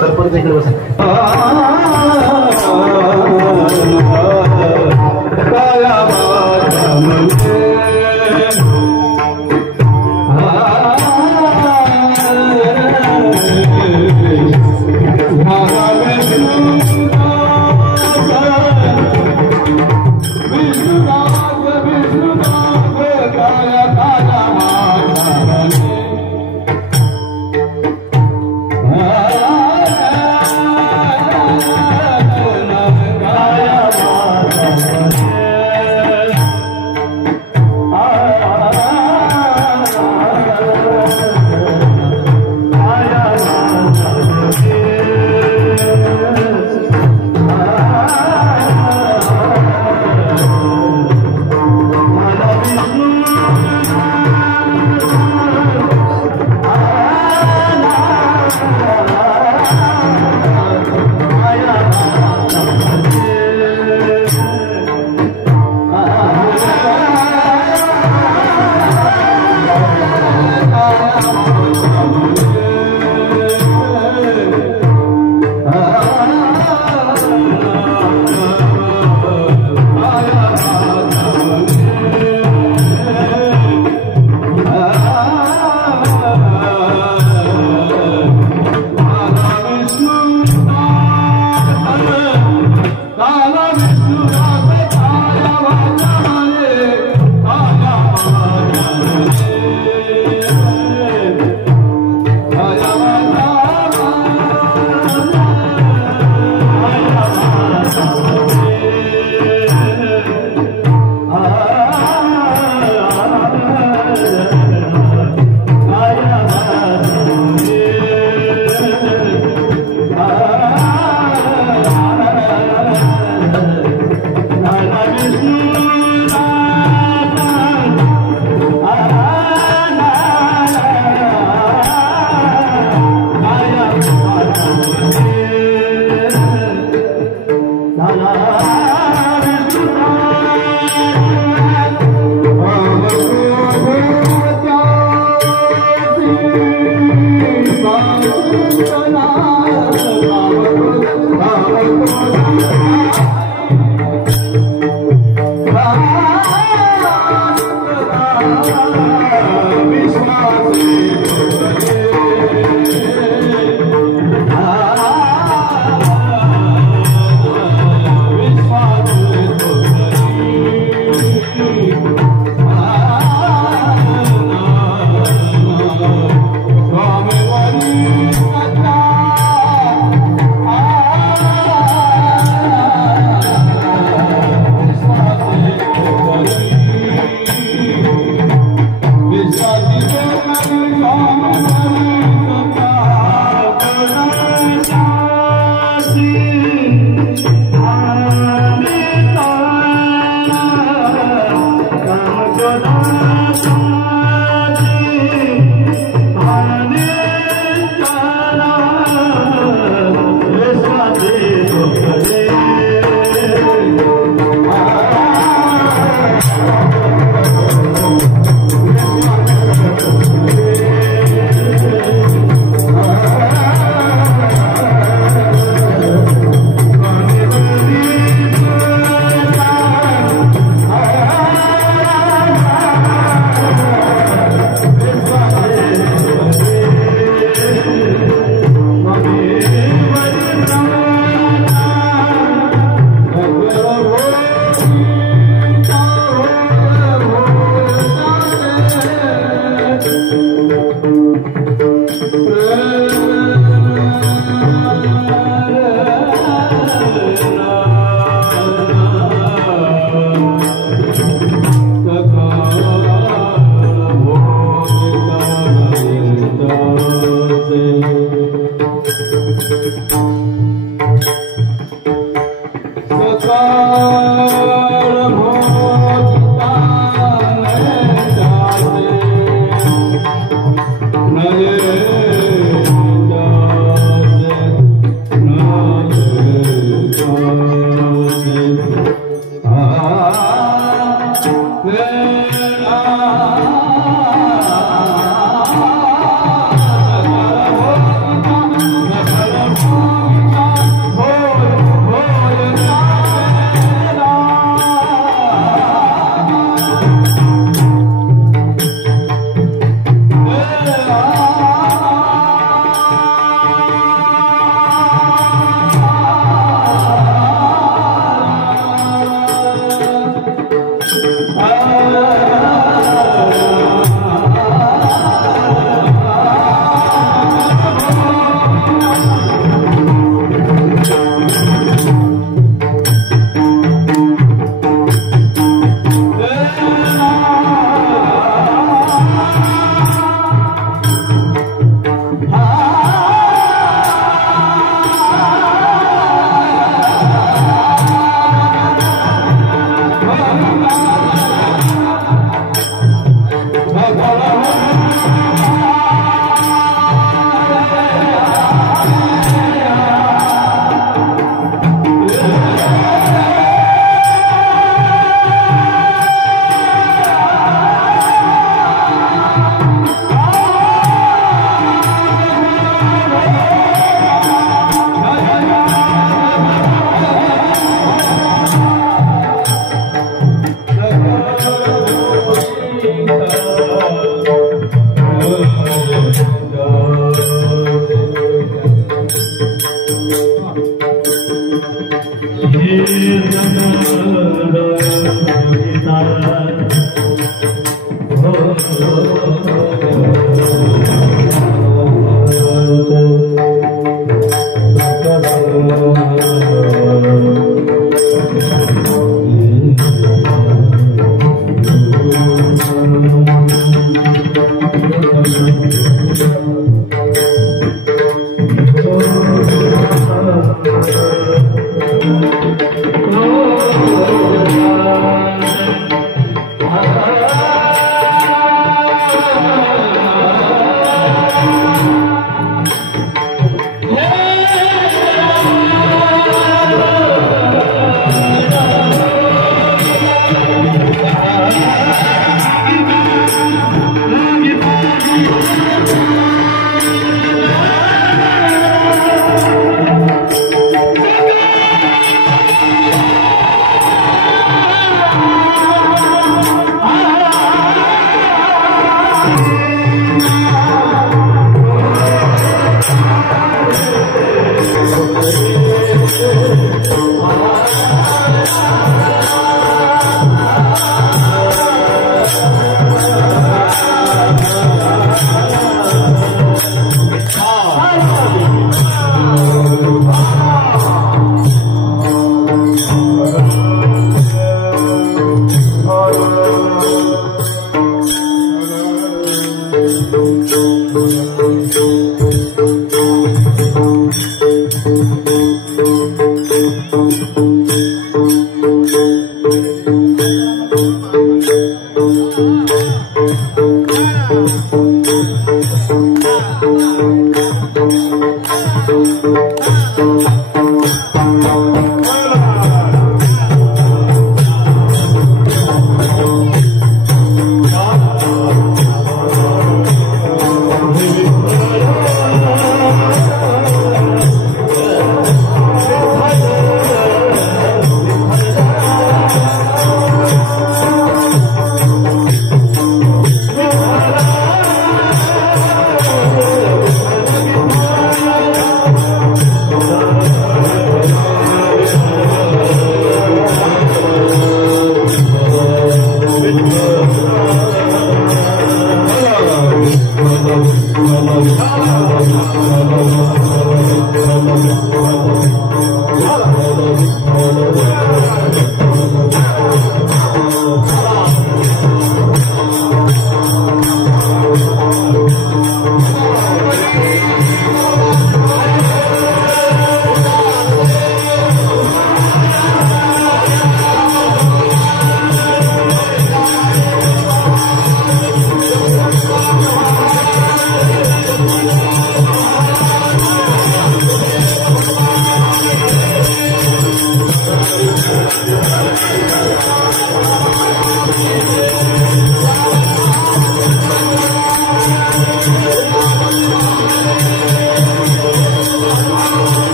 सरपंच इकडे बसा.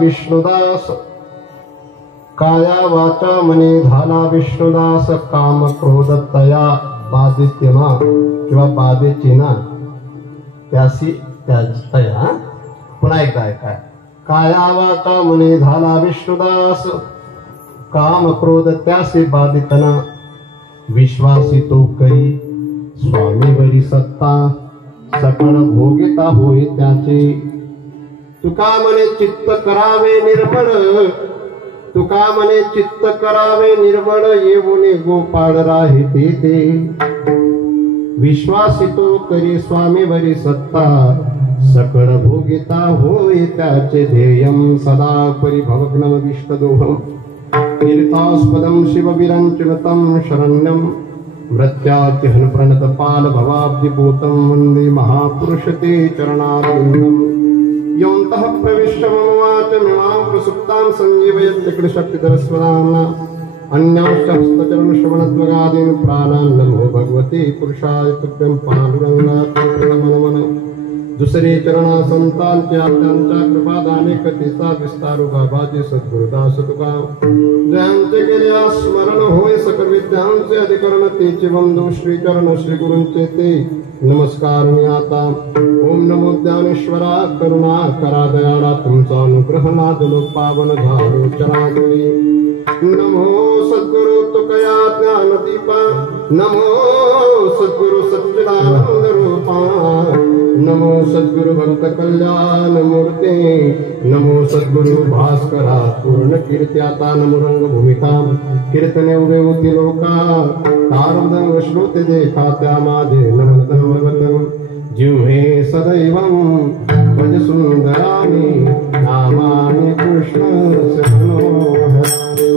विष्णुदास काया वाचा मने झाला विष्णुदास काम क्रोध तया बाधित्यमा किंवा बाधेचिना त्यासी तया पुन्हा एकदा ऐका काया वाचा मने झाला विष्णुदास काम क्रोध त्यासी बाधितना विश्वासी तो करी स्वामीवरी सत्ता सकळ भोगिता होई त्याचे तुका मने चित्त करावे निर्मळ तुका मने चित्त करावे निर्मळ येऊने गोपाळ राहिते ते विश्वासितो करी स्वामीवरी सत्ता सकळ भोगिता होय त्याचे ध्येयम सदा परिभवग्नम विष्टदोहम तीर्थास्पदम शिवविरंचनतम शरण्यम मृत्याचिहन प्रणतपाल भवाब्धिपूतं वन्दे महापुरुष ते चरणारविन्दम् योऽन्तः प्रविश्य मम वाचमिमां प्रसुप्तां सञ्जीवयत्यखिलशक्तिधरस्वदाम्ना अन्यांश्च हस्तचरणश्रवणत्वगादीन् प्राणान् नमो भगवते पुरुषाय तुभ्यं पाण्डुरङ्गात्मनमन दुसरे चरणा संतांच्या त्यांच्या कृपादाने कथेचा विस्तार बाबाचे सद्गुरुदास तुका ज्यांचे केले स्मरण होय सकल विद्यांचे अधिकरण तेचे बंधू श्रीचरण श्री गुरूंचे ते नमस्कार मी आता ओम नमो ज्ञानेश्वरा करुणा करा दयाळा तुमचा अनुग्रह नादलो पावन झालो चराचरी नमो सद्गुरु तुकया ज्ञानदीपा नमो सद्गुरु सच्चिदानंद रूपा नमो सद्गुरु भक्त कल्याण मूर्ते नमो सद्गुरु भास्करा पूर्ण कीर्त्याता नमो रंगभूमिका कीर्तने उभे होती लोका तारमृदंग श्रोते देखा त्या माझे नमन धर्मगत जिव्हे सदैवं भज सुंदरानि नामानि कृष्ण मनोहरानि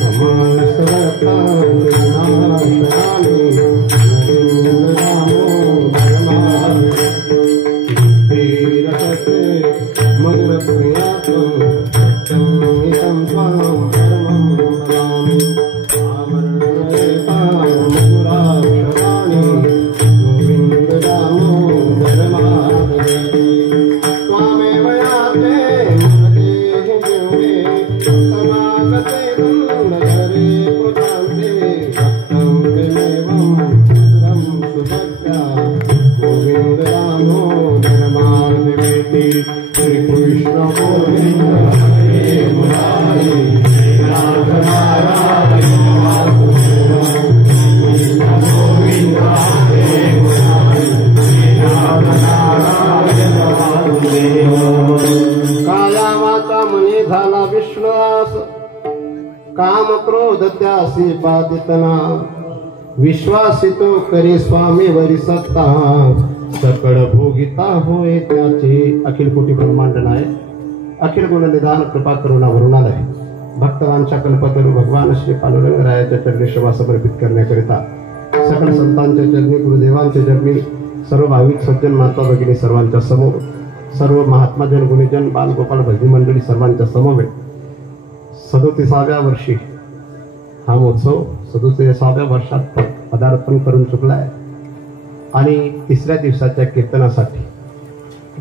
समान सरता नाशनानि मधुर प्रियातं सत्यं त्वां परमं नमामि आमरणेतां मधुराक्षराणि गोविन्द दामोदर माधवे त्वामेव याते मदेहि जिह्वे समागते नगरे कृतान्ते भक्तं त्वमेवं सुरं सुभक्त्या गोविन्द दामोदर माधवेति श्री कृष्ण गोविंद हरे मुरारी राधा नारायण गोविंद हरे मुरारी राधा नारायण काया वाचा मनी झाला विश्वास काम क्रोध त्यासी बाधितना विश्वासितो करी स्वामीवरी सत्ता सकळ भोगिता होय त्याचे अखिल कोटी ब्रह्मांड नायक अखिल गुण निदान कृपा करुणा वरुणालय भक्तवांच्या कल्पतरू भगवान श्री पांडुरंगरायाच्या चरणी सेवा समर्पित करण्याकरिता सकल संतांच्या चरणी गुरुदेवांच्या चरणी सर्व भाविक सज्जन माता भगिनी सर्वांच्या समोर सर्व महात्माजन गुणीजन बालगोपाल भजनी मंडळी सर्वांच्या समवेत 37व्या वर्षी हा महोत्सव 37व्या वर्षात पदार्पण करून चुकलाय आणि तिसऱ्या दिवसाच्या कीर्तनासाठी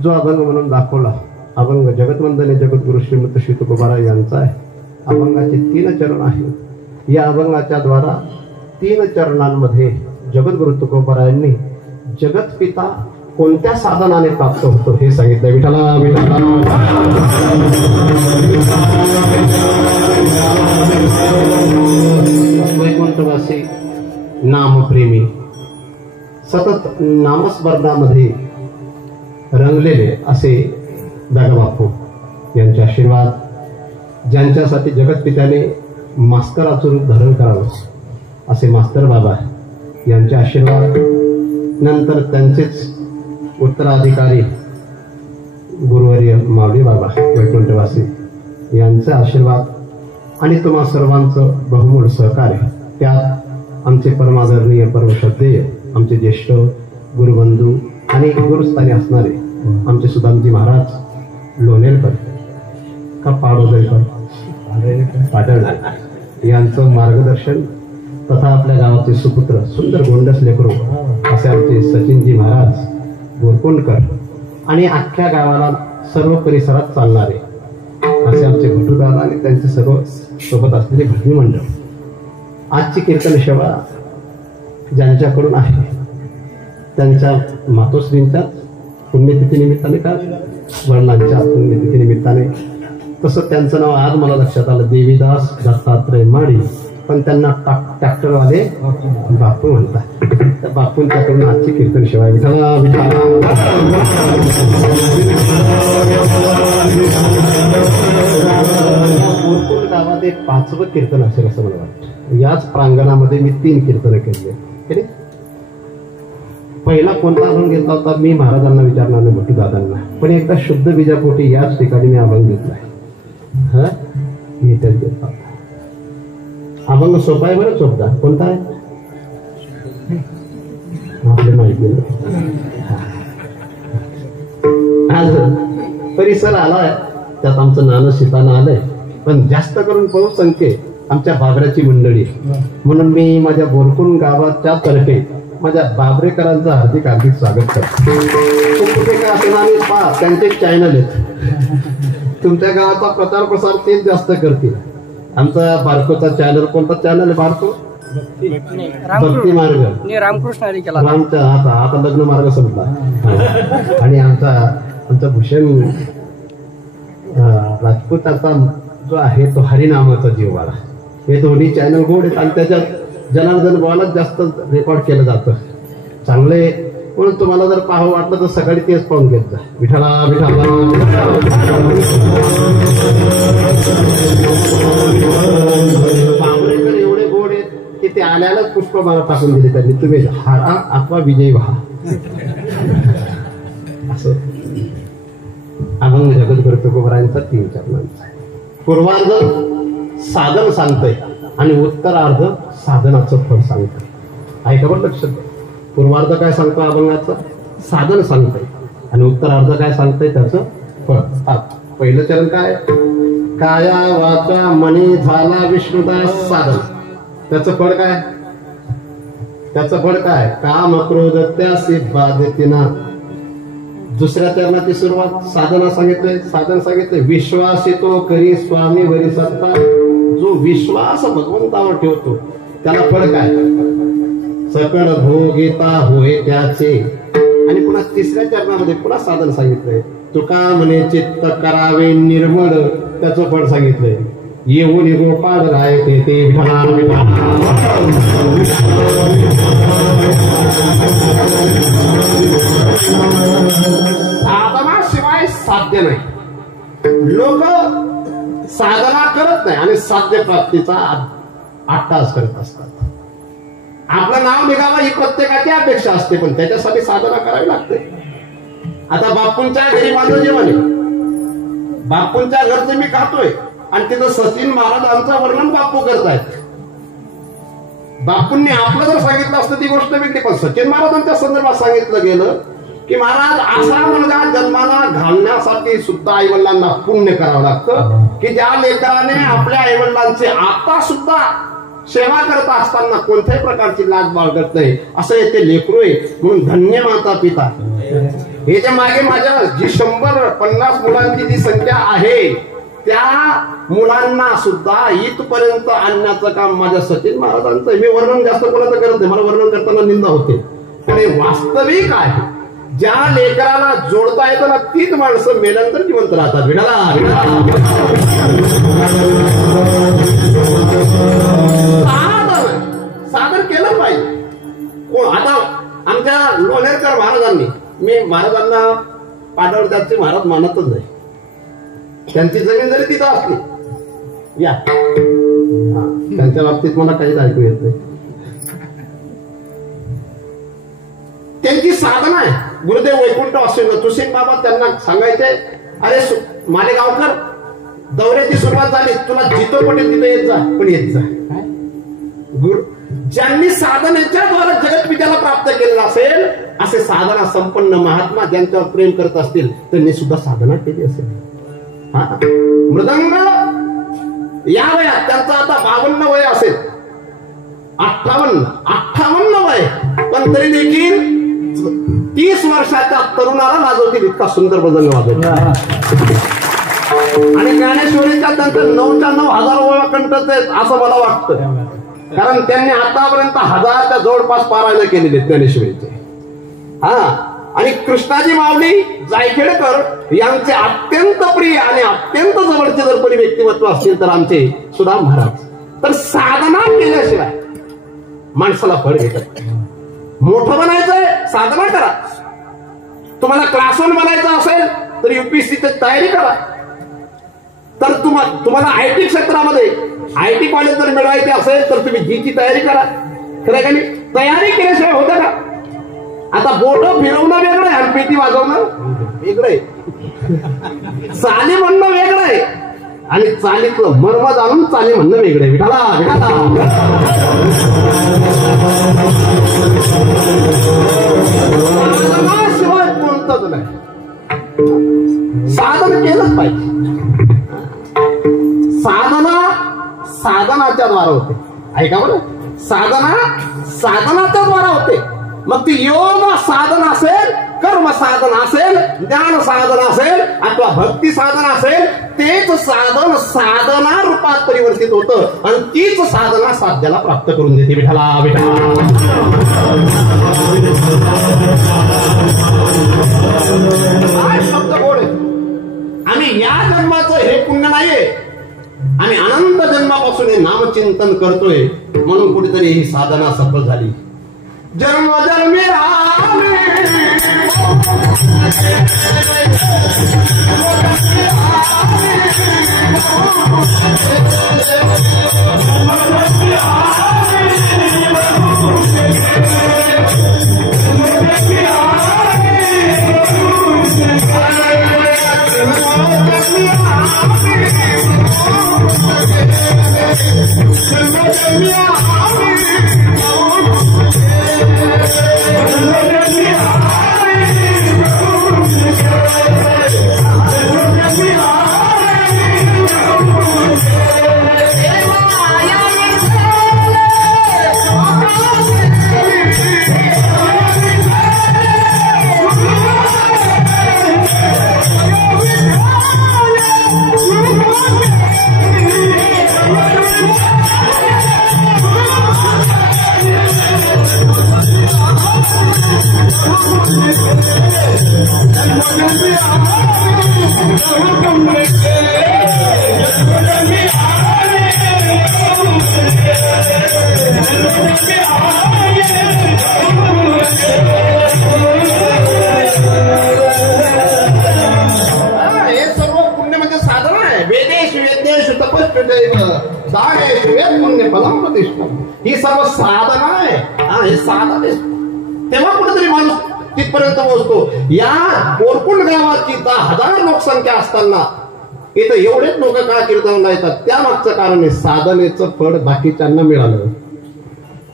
जो अभंग म्हणून दाखवला अभंग जगतवंदने जगद्गुरु श्रीमंत श्री तुकोबाराय यांचा आहे. अभंगाचे 3 चरण आहेत. या अभंगाच्या द्वारा 3 चरणांमध्ये जगद्गुरु तुकोबारायांनी जगत पिता कोणत्या साधनाने प्राप्त होतो हे सांगितलं. विठ्ठला विठ्ठला वैकुंठवासी नामप्रेमी सतत नामस्मरणामध्ये रंगलेले असे दादाबापू यांचे आशीर्वाद ज्यांच्यासाठी जगतपित्याने मास्तराचं रूप धारण करावं असे मास्तर बाबा यांचे आशीर्वाद नंतर त्यांचेच उत्तराधिकारी गुरुवर्य माऊली बाबा वैकुंठवासी यांचा आशीर्वाद आणि तुम्हा सर्वांचं बहुमूळ सहकार्य त्यात आमचे परमादरणीय परमश्रद्धेय आमचे ज्येष्ठ गुरुबंधू आणि गुरुस्थानी असणारे आमचे सुदामजी महाराज लोणेलकर का पाडोदरकर पाटण यांचं मार्गदर्शन तथा आपल्या गावाचे सुपुत्र सुंदर गोंडस लेकरू असे आमचे सचिनजी महाराज गोरकुंडकर आणि अख्ख्या गावाला सर्व परिसरात चालणारे असे आमचे भटूदादा आणि त्यांचे सर्व सोबत असलेले भजनी मंडळ. आजची कीर्तन सेवा ज्यांच्याकडून आहे त्यांच्या मातोश्रींच्या पुण्यतिथी निमित्ताने का वडिलांच्या पुण्यतिथी निमित्ताने तसं त्यांचं नाव आज मला लक्षात आलं देवीदास दत्तात्रय माळी पण त्यांना ट्रॅक्टरवाले बापू म्हणतात. त्या बापूंच्याकडून आजची कीर्तन सेवा विठ्ठला विठ्ठला गावात एक 5वं कीर्तन असेल असं मला वाटतं. याच प्रांगणामध्ये मी 3 कीर्तन केले. पहिला कोणता अभंग घेतला होता मी महाराजांना विचारणार नाही, मोठू दादांना, पण एकदा शुद्ध बीजापोटी याच ठिकाणी मी अभंग घेतलाय. मी त्यात घेतला होता. अभंग सोपा आहे बरं. चोपदा कोणता आहे आपली माहिती नाही. आज परिसर आलाय, त्यात आमचं नाणं शिताना आलंय, पण जास्त करून बहुसंख्ये आमच्या बाबऱ्याची मंडळी, म्हणून मी माझ्या बोरकुण गावाच्या तर्फे माझ्या बाबरेकरांचं हार्दिक हार्दिक स्वागत करतो. कुठे का असेल आम्ही त्यांचे चॅनल आहेत, तुमच्या गावाचा प्रचार प्रसार तेच जास्त करतील. आमचा बारकोचा चॅनल, कोणता चॅनल आहे बारको? भक्ती मार्ग, रामकृष्ण रामचा. आता लग्न मार्ग संपला. आणि आमचा भूषण राजपूताचा जो आहे तो हरिनामाचा जीववाला, हे दोन्ही चॅनल गोड आहेत आणि त्याच्यात जनार्दन भावालाच जास्त रेकॉर्ड केलं जातं. चांगले म्हणून तुम्हाला जर पाहावं वाटलं तर सकाळी तेच पाहून घेत जा. विठाला विठाला बाबरेकर एवढे गोड आहेत की ते आल्यालाच पुष्पमाला टाकून दिले त्यांनी. तुम्ही हारा अथवा विजयी व्हा असं अभंग जगद्गुरु तुकोबरायांचा 3 चरणांचा आहे. पूर्वार्ध साधन सांगतंय आणि उत्तरार्ध साधनाचं फळ सांगतंय. ऐका बरं लक्षात. पूर्वार्ध काय सांगतो अभंगाचं? साधन सांगतंय. आणि उत्तरार्ध काय सांगतंय? त्याचं फळ. पहिलं चरण काय? काया वाचा मनी झाला विष्णुदास साधन. त्याचं फळ काय? त्याचं फळ काय? काम क्रोध त्यासी बाधितीना. दुसऱ्या चरणाची सुरुवात साधना सांगितलंय. साधन सांगितलंय विश्वासितो करी स्वामी वरी सत्ता. जो विश्वास भगवंतावर ठेवतो त्याला फळ काय? सकळ भोगिता होय त्याचे. आणि पुन्हा तिसऱ्या चरणामध्ये पुन्हा साधन सांगितलंय. तुका म्हणे चित्त करावे निर्मळ. त्याचं फळ सांगितलंय येऊन गोपाळ राय ते साधनाशिवाय साध्य नाही. लोक साधना करत नाही आणि साध्य प्राप्तीचा अट्टास करत असतात. आपलं नाव निघावं ही प्रत्येकाची अपेक्षा असते, पण त्याच्यासाठी साधना करावी लागते. आता बापूंच्या घरी माझं जेवण आहे, बापूंच्या घरचं मी खातोय आणि तिथं सचिन महाराजांचं वर्णन बापू करतायत. बापूंनी आपलं जर सांगितलं असतं ती गोष्ट वेगळी, पण सचिन महाराजांच्या संदर्भात सांगितलं गेलं की महाराज असा मुलगा जन्माला घालण्यासाठी सुद्धा आईवडिलांना पुण्य करावं लागतं की ज्या लेकराने आपल्या आईवडिलांचे आता सुद्धा सेवा करत असताना कोणत्याही प्रकारची लाज बाळगत नाही, असं येते लेकरू आहे. म्हणून धन्य माता पिता. हे जे मागे माझ्या जी 150 मुलांची जी संख्या आहे त्या मुलांना सुद्धा इथपर्यंत आणण्याचं काम माझ्या सचिन महाराजांचं. मी वर्णन जास्त कोणाचं करत नाही, मला वर्णन करताना निंदा होते, पण हे वास्तविक आहे. ज्या लेकराला जोडता येतं ना तीच माणसं मेल्यानंतर जिवंत राहतात. सादर केलं पाहिजे. आता आमच्या लोणेरकर महाराजांनी, मी महाराजांना पाडळदासचे महाराज मानतच नाही, त्यांची जमीन जरी तिथं असली या त्यांच्या बाबतीत मला काहीच ऐकू येत नाही. त्यांची साधना आहे. गुरुदेव वैकुंठ असेल तुसिंग बाबा त्यांना सांगायचे, अरे मालेगावकर दौऱ्याची सुरुवात झाली, तुला जिथं पटेल तिथे येत जा, पण येत जा. गुरु ज्यांनी साधनेच्या द्वारा जगत विद्याला प्राप्त केलेलं असेल असे साधना संपन्न महात्मा ज्यांच्यावर प्रेम करत असतील त्यांनी सुद्धा साधना केली असेल. मृदंग या वयात त्यांचं आता 52 वय असेल, 58 वय, पण तरी देखील 30 वर्षाच्या तरुणाला लाजवतील इतका सुंदर मृदंग वाजवतो. आणि ज्ञानेश्वरीच्या त्यांचं 9,000 ओळा कंठच आहेत असं मला वाटतं, कारण त्यांनी आतापर्यंत 1000च्या जवळपास पारायण केलेले ज्ञानेश्वरीचे. आणि कृष्णाजी माऊली जायखेडकर यांचे अत्यंत प्रिय आणि अत्यंत जवळचे जर कोणी व्यक्तिमत्व असतील तर आमचे सुधा महाराज. तर साधना केल्याशिवाय माणसाला फळ येतात. मोठं बनायचंय साधना करा. तुम्हाला क्लास 1 बनायचं असेल तर UPSCची तयारी करा. तर तुम्हाला आयटी क्षेत्रामध्ये आयटी कॉलेज जर मिळवायचे असेल तर तुम्ही जीची तयारी करा. खरं का नाही? तयारी केल्याशिवाय होतं का? आता बोटं फिरवणं वेगळं आहे आणि पेटी वाजवणं वेगळं आहे. चाली म्हणणं वेगळं आहे आणि चालीतलं मर्म जाणून चाली म्हणणं वेगळं आहे. विठाला शिवाय कोणतंच नाही. साधन केलंच पाहिजे. साधनाच्या द्वारा होते. ऐका बरं, साधनाच्या द्वारा होते. मग ती योग साधन असेल, कर्म साधन असेल, ज्ञान साधन असेल अथवा भक्ती साधन असेल, तेच साधन साधना रूपात परिवर्तित होतं आणि तीच साधना साध्याला प्राप्त करून देते. विठाला शब्द गोड आहे. आम्ही या जन्माचं हे पुण्य नाहीये, आम्ही अनंत जन्मापासून हे नामचिंतन करतोय म्हणून कुठेतरी ही साधना सफल झाली. जन्म जन्मी ही सर्व साधना आहे. हे साधन आहे. तेव्हा कुठेतरी माणूस तिथपर्यंत पोहोचतो. या बोरकुंड गावाची 10,000 लोकसंख्या असताना इथं एवढेच लोक का कीर्तनाला येतात? त्या मागचं कारण आहे साधनेचं फळ बाकीच्यांना मिळालं.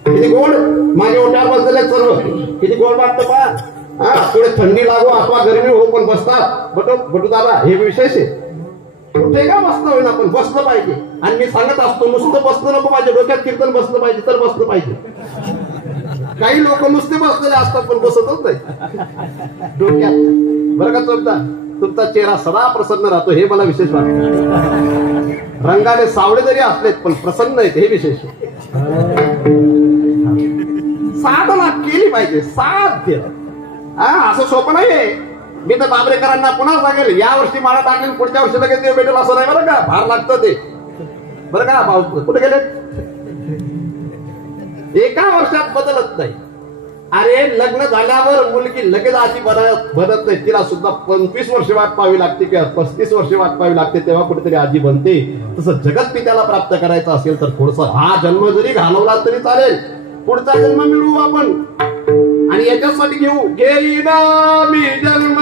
किती गोड माझ्या ओट्यावर बसलेले सर्व किती गोड वाटतं पहा. थोडी थंडी लागो अथवा गरमी हो पण बसतात. बटू दादा हे विशेष आहे. कुठे का बसणं होईना पण बसलं पाहिजे. आणि मी सांगत असतो नुसतं बसणं नको, माझ्या डोक्यात कीर्तन बसलं पाहिजे तर बसलं पाहिजे. काही लोक नुसते बसलेले असतात पण बसतच नाही डोक्यात. बरं का तुमचा चेहरा सदा प्रसन्न राहतो हे मला विशेष वाटतं. रंगाने सावळे जरी असलेत पण प्रसन्न आहेत हे विशेष. साधना केली पाहिजे. साध्य असं सोपं नाहीये. मी तर बाबरेकरांना पुन्हा सांगेल या वर्षी माळा टाकेल पुढच्या वर्षी लगेच ते भेटेल असं नाही. बरं का फार लागतं ते. बरं का भाऊ कुठे गेले? एका वर्षात बदलत नाही. अरे लग्न झाल्यावर मुलगी लगेच आधी बनत नाही. तिला सुद्धा 25 वर्ष वाट पाहावी लागते किंवा 35 वर्ष वाट पाहावी लागते तेव्हा कुठेतरी आजी बनते. तसं जगत पित्याला प्राप्त करायचं असेल तर थोडस हा जन्म जरी घालवला तरी चालेल. पुढचा जन्म मिळवू आपण आणि याच्यासाठी घेईन मी जन्म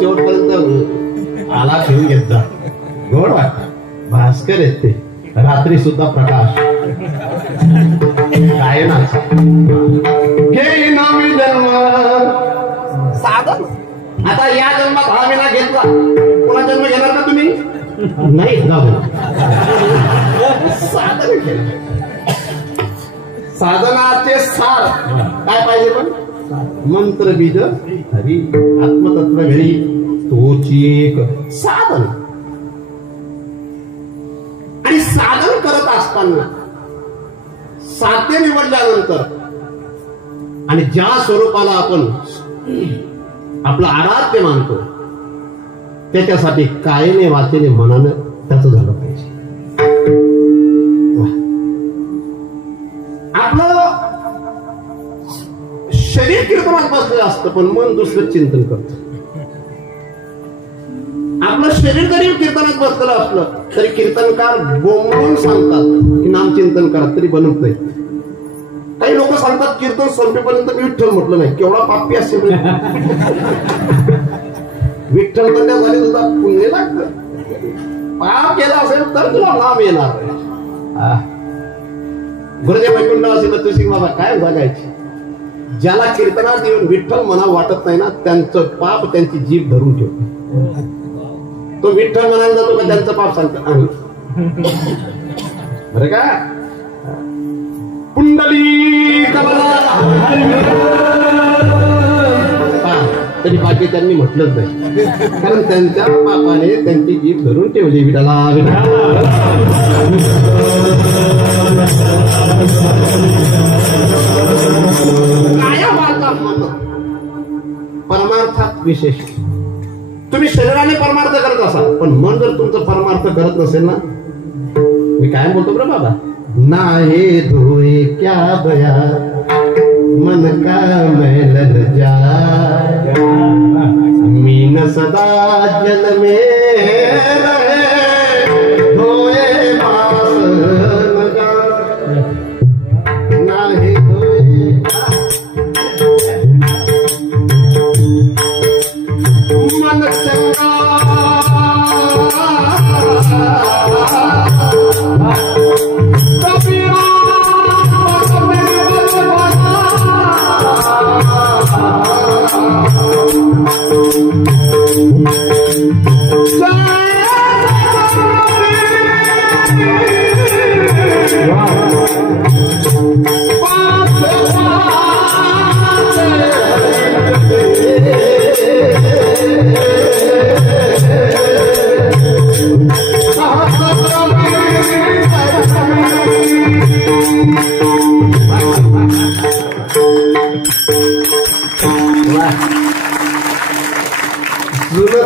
शेवटपर्यंत आला ठेवून घेत जा. गोड वाटत भास्कर आहेत ते. रात्री सुद्धा प्रकाश काय ना घेई नवी जन्म साधन. आता या जन्मात हा विना घेतला, पुन्हा जन्म घेणार का तुम्ही? नाही जाऊ. साधन केलं. साधनाचे सार काय पाहिजे? पण मंत्र बीज हरी आत्मतत्व घरी तोची एक साधन. आणि साधन करत असताना साध्य निवडल्यानंतर आणि ज्या स्वरूपाला आपण आपला आराध्य मानतो त्याच्यासाठी कायेने वाचेने मनानं त्याचं झालं पाहिजे. आपलं शरीर कीर्तनात बसलेलं असतं पण मन दुसरं चिंतन करतं. आपलं शरीर जरी कीर्तनात बसलेलं असलं तरी कीर्तनकार बोंबून सांगतात की नामचिंतन करा, तरी बनत नाही. काही लोक सांगतात कीर्तन संपेपर्यंत मी विठ्ठल म्हटलं नाही. केवढा पापी असेल विठ्ठल म्हणण्यासाठी तुझा पुण्य लागतं. पाप केला असेल तर तुला नाम येणार. गुरुदेव वैकुंठवासी बच्चूसिंग बाबा काय सांगायचे, ज्याला कीर्तनात येऊन विठ्ठल मना वाटत नाही ना त्यांचं पाप त्यांची जीभ धरून ठेवतो. तो विठ्ठल म्हणायला जातो का त्यांचं पाप सांगतो बरं का. पुंडली तरी बाकी त्यांनी म्हटलंच नाही, कारण त्यांच्या पापाने त्यांची जीभ धरून ठेवली. विठाला परमार्थात विशेष. तुम्ही शरीराने परमार्थ करत असाल पण मन जर तुमचं परमार्थ करत नसेल ना, मी काय बोलतो बरं बाबा, नाहे धोए क्या बया मन का मैल जा मीन सदा जल में रहे धोए पास न जा. नाहे धोए मन चंगा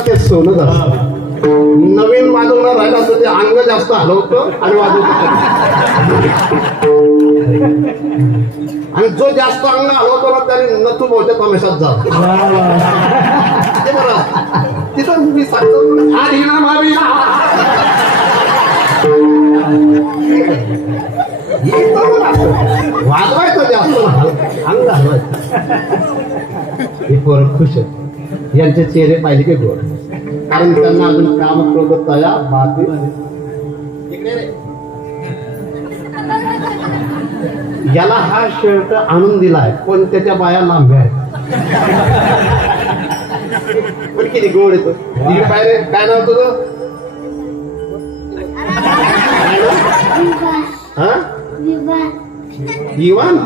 ते सोनं असतं. नवीन वाजवणार राहिला तर ते अंग जास्त हलवतं आणि वाजवतं. आणि जो जास्त अंग हलवतो ना त्याने नथू भाऊच्या तमाशात जातो. ते बरं तिथं मी सांगतो आधी ना भावी वाजवायचं जास्त अंग हलवायचं. हे पोरं खुश आहेत. यांचे चेहरे पाहिले की गोड, कारण त्यांना अजून काम क्रोध तया बाती. याला हा शर्ट आणून दिलाय पण त्याच्या बाया लांब्या आहेत. पण किती गोड येतो. काय नाव तुझं? दिवान.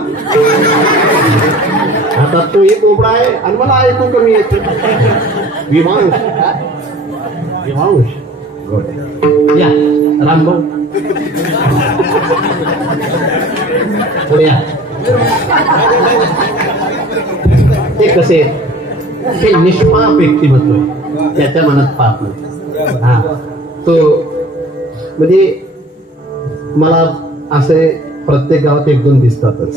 आता तो एक कोबडा आहे आणि मला ऐकू कमी येतो. विमांश विमांश या रामभाऊ ते कसे हे निष्पाप व्यक्तिमत्व आहे, त्याच्या मनात पाप नाही. हा तो म्हणजे मला असे प्रत्येक गावात एक दोन दिसतातच.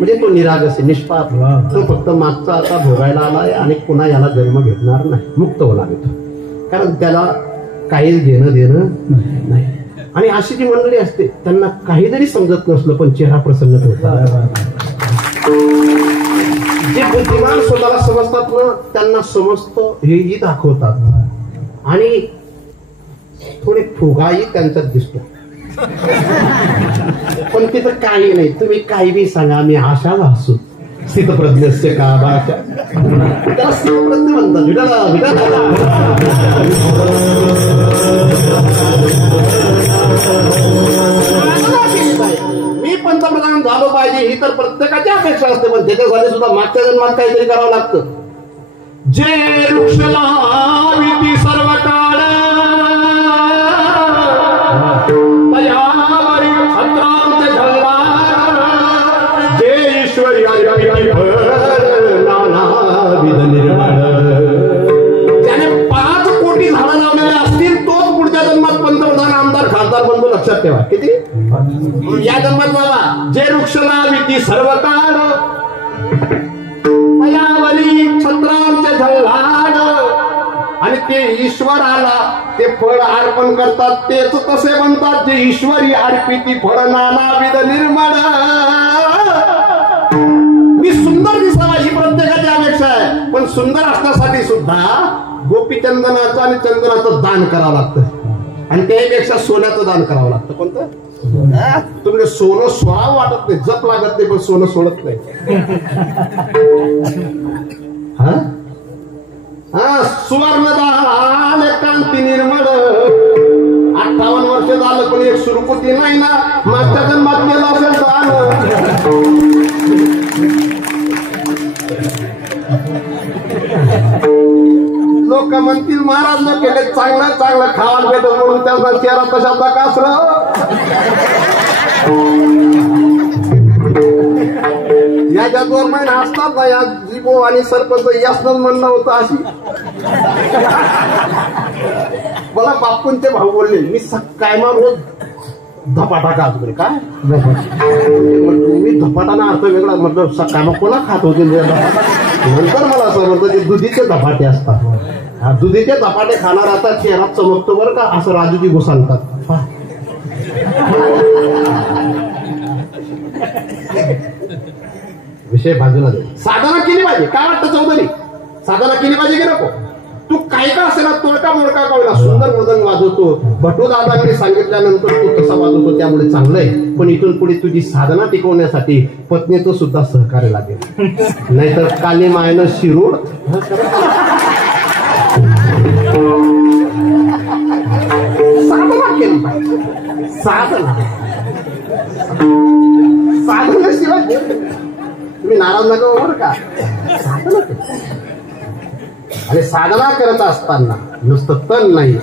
म्हणजे तो निरागस आहे, निष्पाप. तो फक्त मागचा आता भोगायला आलाय आणि पुन्हा याला जन्म घेणार नाही, मुक्त होणार येतो. कारण त्याला काही घेणं देणं नाही. आणि अशी जी मंडळी असते त्यांना काही जरी समजत नसलं पण चेहरा प्रसन्न होता. जे बुद्धिमान स्वतःला समजतात ना त्यांना समजतं हेही दाखवतात. आणि थोडी फुगाई त्यांच्यात दिसतो. पण तिथं काही नाही. तुम्ही काही बी सांगा, आम्ही आशाच असू. स्थितप्रज्ञस्य का भाषा, त्याला स्थितप्रज्ञ म्हणतात. मी पंतप्रधान झालो पाहिजे ही तर प्रत्येकाची अपेक्षा असते, पण त्याच्यासाठी सुद्धा मागच्या जन्मात काहीतरी करावं लागतं. जे वृक्ष लाविती सर्व काळ तयावरी छत्रांत झळला, जे ईश्वरी नानाविध निर्मळ. त्याने 5 कोटी झाडं लावलेले असतील, तोच पुढच्या जन्मात पंतप्रधान, आमदार, खासदार बनतो. लक्षात ठेवा. किती या जन्मात लावा. जे वृक्ष लाविती सर्व काळ तयावरी छत्रांचे झळाड. आणि ते ईश्वराला ते फळ अर्पण करतात, तेच तसे म्हणतात जे ईश्वरी अर्पिती फळ नानाविध निर्मळ. मी सुंदर दिसावा ही प्रत्येकाची अपेक्षा आहे, पण सुंदर असण्यासाठी सुद्धा गोपीचंदनाचं आणि चंदनाचं दान करावं लागतं. आणि त्यापेक्षा सोन्याचं दान करावं लागतं. कोणतं? तुम्ही सोनं सोडावं वाटत नाही, जप लागत नाही, पण सोनं सोडत नाही. सुवर्णदान कांती निर्मळ. 58 वर्ष झालं पण एक सुरकुती नाही ना. मागच्या जन्मात केलं असेल दान. लोक म्हणतील महाराज न केले चांगलं चांगलं खावा भेटत म्हणून त्यांचा चेहरा कशाचा कासर. याच्या 2 महिने असतात ना, या जीबो आणि सरपंच यासनच म्हणणं होतं. अशी मला बापूंचे भाऊ बोलले, मी काय रोज धपाटा खात होते. काय मी धपाटाना अर्थ वेगळा म्हटलं. सकाळ मग कोणा खात होते. नंतर मला असं म्हणतं ते दुधीचे धपाटे असतात. दुधीचे धपाटे खाणार आता चेहरा चमकतो बरं का, असं राजूजी घुसालतात. विषय बाजूला दे. साधना केली पाहिजे. काय वाटतं चौधरी? साधना केली पाहिजे की नको? तू काय का असे ना, तोडका मोडका का होईना, सुंदर मृदंग वाजवतो. भटू दादांनी सांगितल्यानंतर तू तसा वाजवतो, त्यामुळे चांगलंय. पण इथून पुढे तुझी साधना टिकवण्यासाठी पत्नीचं सुद्धा सहकार्य लागेल. नाहीतर काली मायनं शिरूड. साधना केली पाहिजे. साधनेशिवाय तुम्ही नाराज नका बरं का. आणि साधना करत असताना नुसतं तन नाही,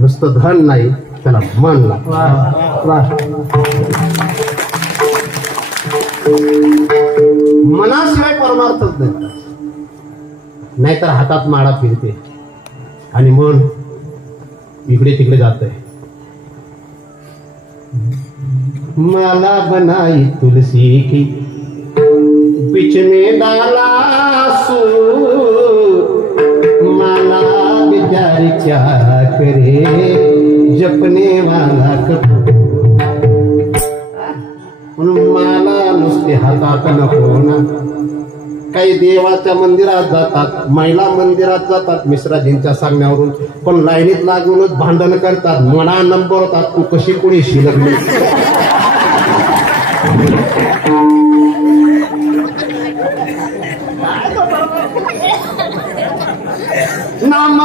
नुसतं धन नाही, त्याला मन लागतं. मनाशिवाय परमार्थच नाही. नाहीतर हातात माळा फिरते आणि मन इकडे तिकडे जातंय. माला बनाई तुलसी की बीच में डाला माला बिचार क्या करे जपने वाला म्हणून माला नुसते हातात नको ना. काही देवाच्या मंदिरात जातात, महिला मंदिरात जातात मिश्राजींच्या सांगण्यावरून, पण लाईनीत लागूनच भांडण करतात. मना नंबर होतात, तू कशी कोणी शिलगली. नाम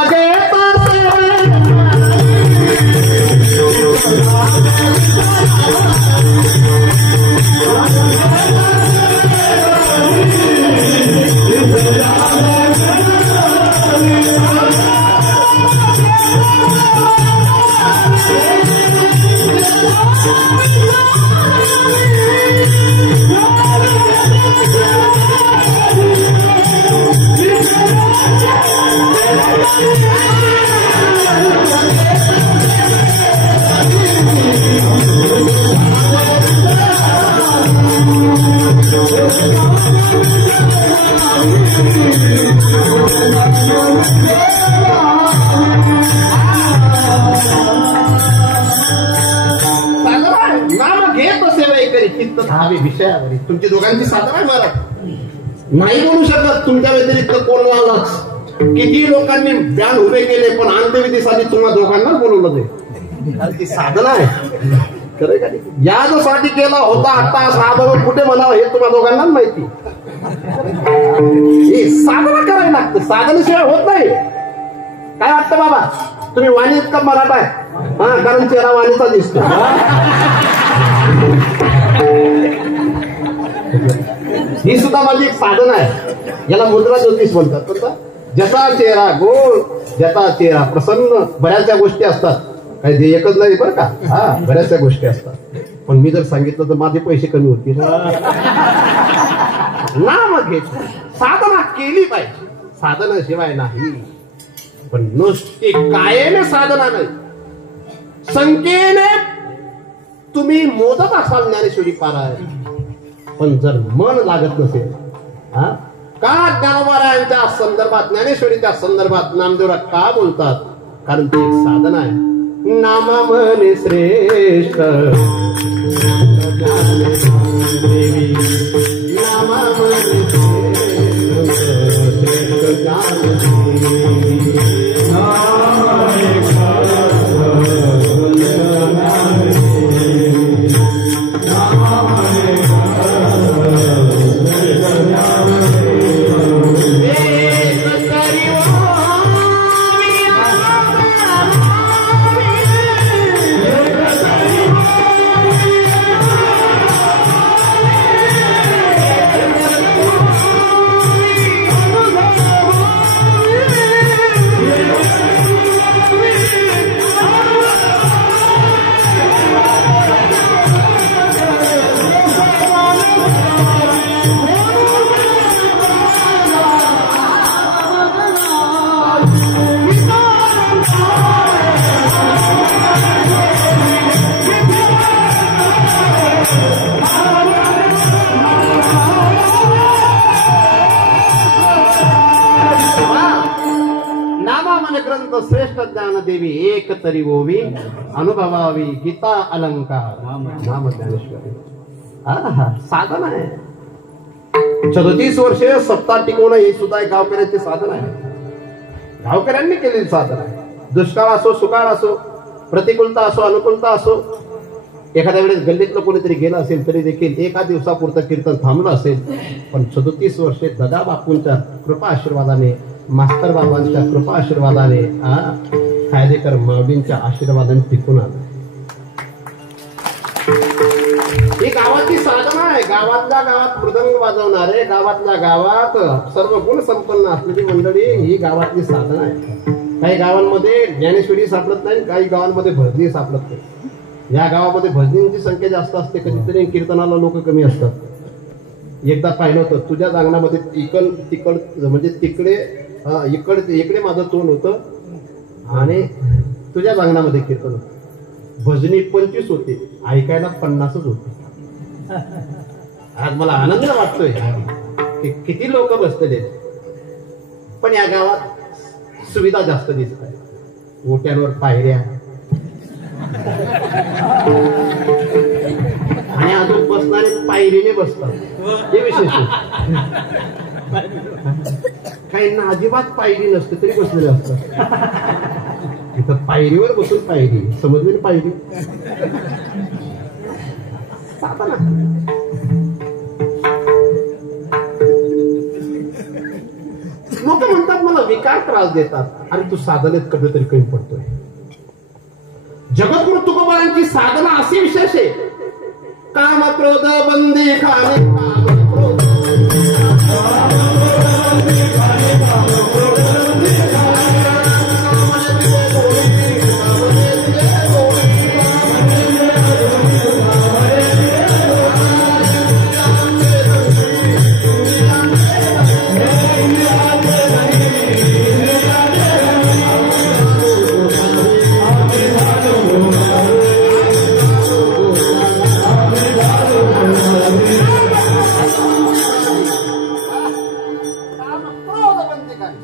विषयावर तुमची दोघांची साधना आहे. महाराज नाही बोलू शकत तुमच्या व्यतिरिक्त कोण वालाच. किती लोकांनी बँड उभे केले, पण अंत्यविधीसाठी तुम्हाला दोघांनाच बोलवलं ते. ती साधना आहे. खरं का? यासाठी केला होता आता साधन कुठे म्हणावं हे तुम्हाला दोघांनाच माहिती. हे साधना करावी लागते, साधनेशिवाय होत नाही. काय वाटतं बाबा, तुम्ही वाणी इतका मराठा आहे? हा, कारण चेहरा वाणीचा दिसतो. ही सुद्धा माझी एक साधना आहे. याला मुद्रा ज्योतिष म्हणतात. कोणता? ज्याचा चेहरा गोड, ज्याचा चेहरा प्रसन्न. बऱ्याचशा गोष्टी असतात, काही ते एकच नाही बरं का. हा, बऱ्याचशा गोष्टी असतात. पण मी जर सांगितलं तर माझे पैसे कमी होतील ना. मग हे साधना केली पाहिजे, साधनाशिवाय नाही. पण नुसती कायेने साधना नाही, संख्येने तुम्ही मोजत असाल ज्ञानेश्वरी पारायण, पण जर मन लागत नसेल, का ज्ञानोबारायांच्या संदर्भात, ज्ञानेश्वरीच्या संदर्भात नामदेवरा का बोलतात? कारण ती एक साधना आहे. नामा म्हणे श्रेष्ठ देवी, नामा म्हणे श्रेष्ठ ज्ञान देवी एक तरी ओवी अनुभवावी गीता अलंकार नाम ज्ञानेश्वरी. साधन आहे. 34 वर्षे सत्ता टिकवणं हे सुद्धा एक गावकऱ्यांचे साधन आहे. गावकऱ्यांनी केलेली साधन आहे. दुष्काळ असो, सुकाळ असो, प्रतिकूलता असो, अनुकूलता असो, एखाद्या वेळेस गल्लीतलं कोणीतरी गेलं असेल तरी देखील एका दिवसापुरतं कीर्तन थांबलं असेल, पण 37 वर्षे दादा बापूंच्या कृपा आशीर्वादाने, मास्तर बाबांच्या कृपा आशीर्वादाने, फायदेकर माऊलींच्या आशीर्वादाने टिकून आलं. ही गावाची साधना आहे. गावातल्या गावात मृदंग वाजवणारे, गावातल्या गावात सर्व गुण संपन्न असलेली मंडळी, ही गावातली साधना आहे. काही गावांमध्ये ज्ञानेश्वरी सापडत नाही, काही गावांमध्ये भजनी सापडत नाही. या गावामध्ये भजनींची संख्या जास्त असते, कधीतरी कीर्तनाला लोक कमी असतात. एकदा पाहिलं होतं, तुझ्या अंगणामध्ये तिकड म्हणजे तिकडे इकडे माझं तोंड होतं आणि तुझ्या अंगणामध्ये कीर्तन होतं. भजनी 25 होते, ऐकायला 50च होते. आज मला आनंद वाटतोय की किती लोक बसलेले, पण या गावात सुविधा जास्त दिसत आहे. ओट्यांवर पायऱ्या आणि अजून बसणारे पायरीने बसतात, हे विशेष. काहींना अजिबात पायरी नसते तरी बसलेले असतात. इथं पायरीवर बसून पायरी, समजली पायरी. लोक म्हणतात मला विकार त्रास देतात. अरे तू साधनेत कधी तरी कमी पडतोय. जगद्गुरु तुकोबारांची साधना अशी विशेष आहे. काम क्रोध बंदी खाणे,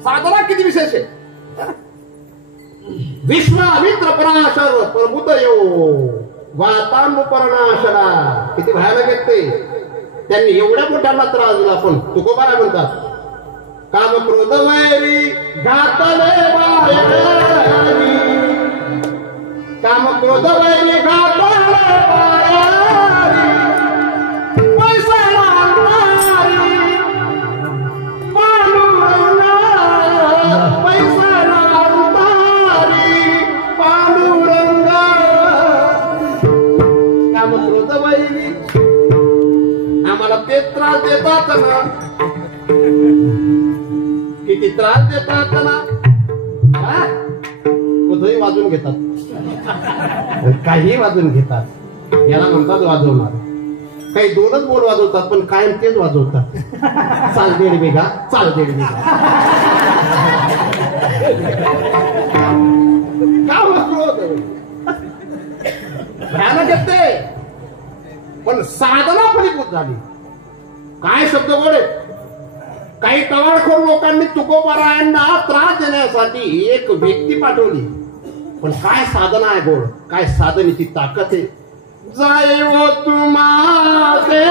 साधना किती विशेष आहे. विश्वामित्र पराशर प्रभुतयो वातानुपरणाशरा, किती भयानक आहेत ते. त्यांनी एवढ्या मोठ्यांना त्रास दिला, पण तुकोबारा म्हणतात काम क्रोध वैरी घातले बाहेरी, काम क्रोध वैरी घातले बाहेरी, पैसा लागणारी पांडुरंगा, पैसा लागणारी पांडुरंगा, काम क्रोध वैरी आम्हाला ते त्रास देतात ना, किती त्रास देतात ना, कुठेही वाजून घेतात, काही वाजून घेतात, याला म्हणतात वाजवणार. काही दोनच बोल वाजवतात पण कायम तेच वाजवतात. चाल 1.5 बिघा, चाल 1.5 बिघा. का भयानक येते पण साधना फलीभूत झाली. काय शब्द गोडे, काही टवाळखोर लोकांनी तुकोबारायांना त्रास देण्यासाठी एक व्यक्ती पाठवली, पण काय साधना आहे गोड, काय साधनेची ताकद आहे. जाय वो तुम्हारे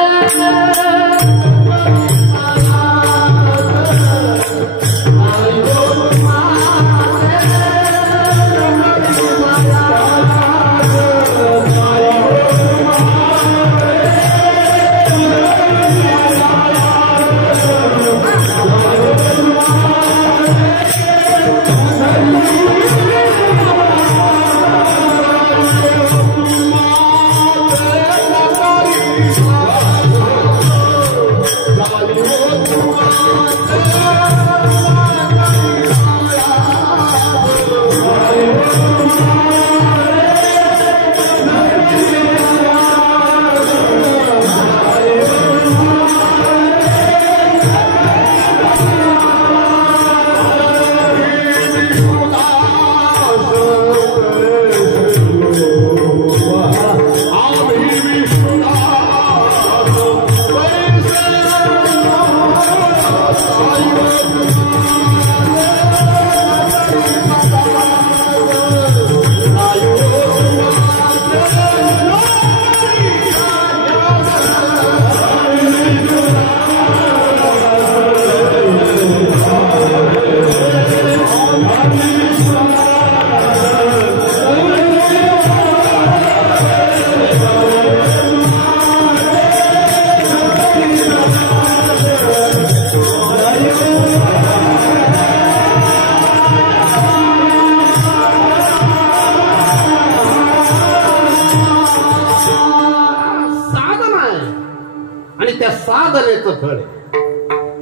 साधनेचं फळ आहे.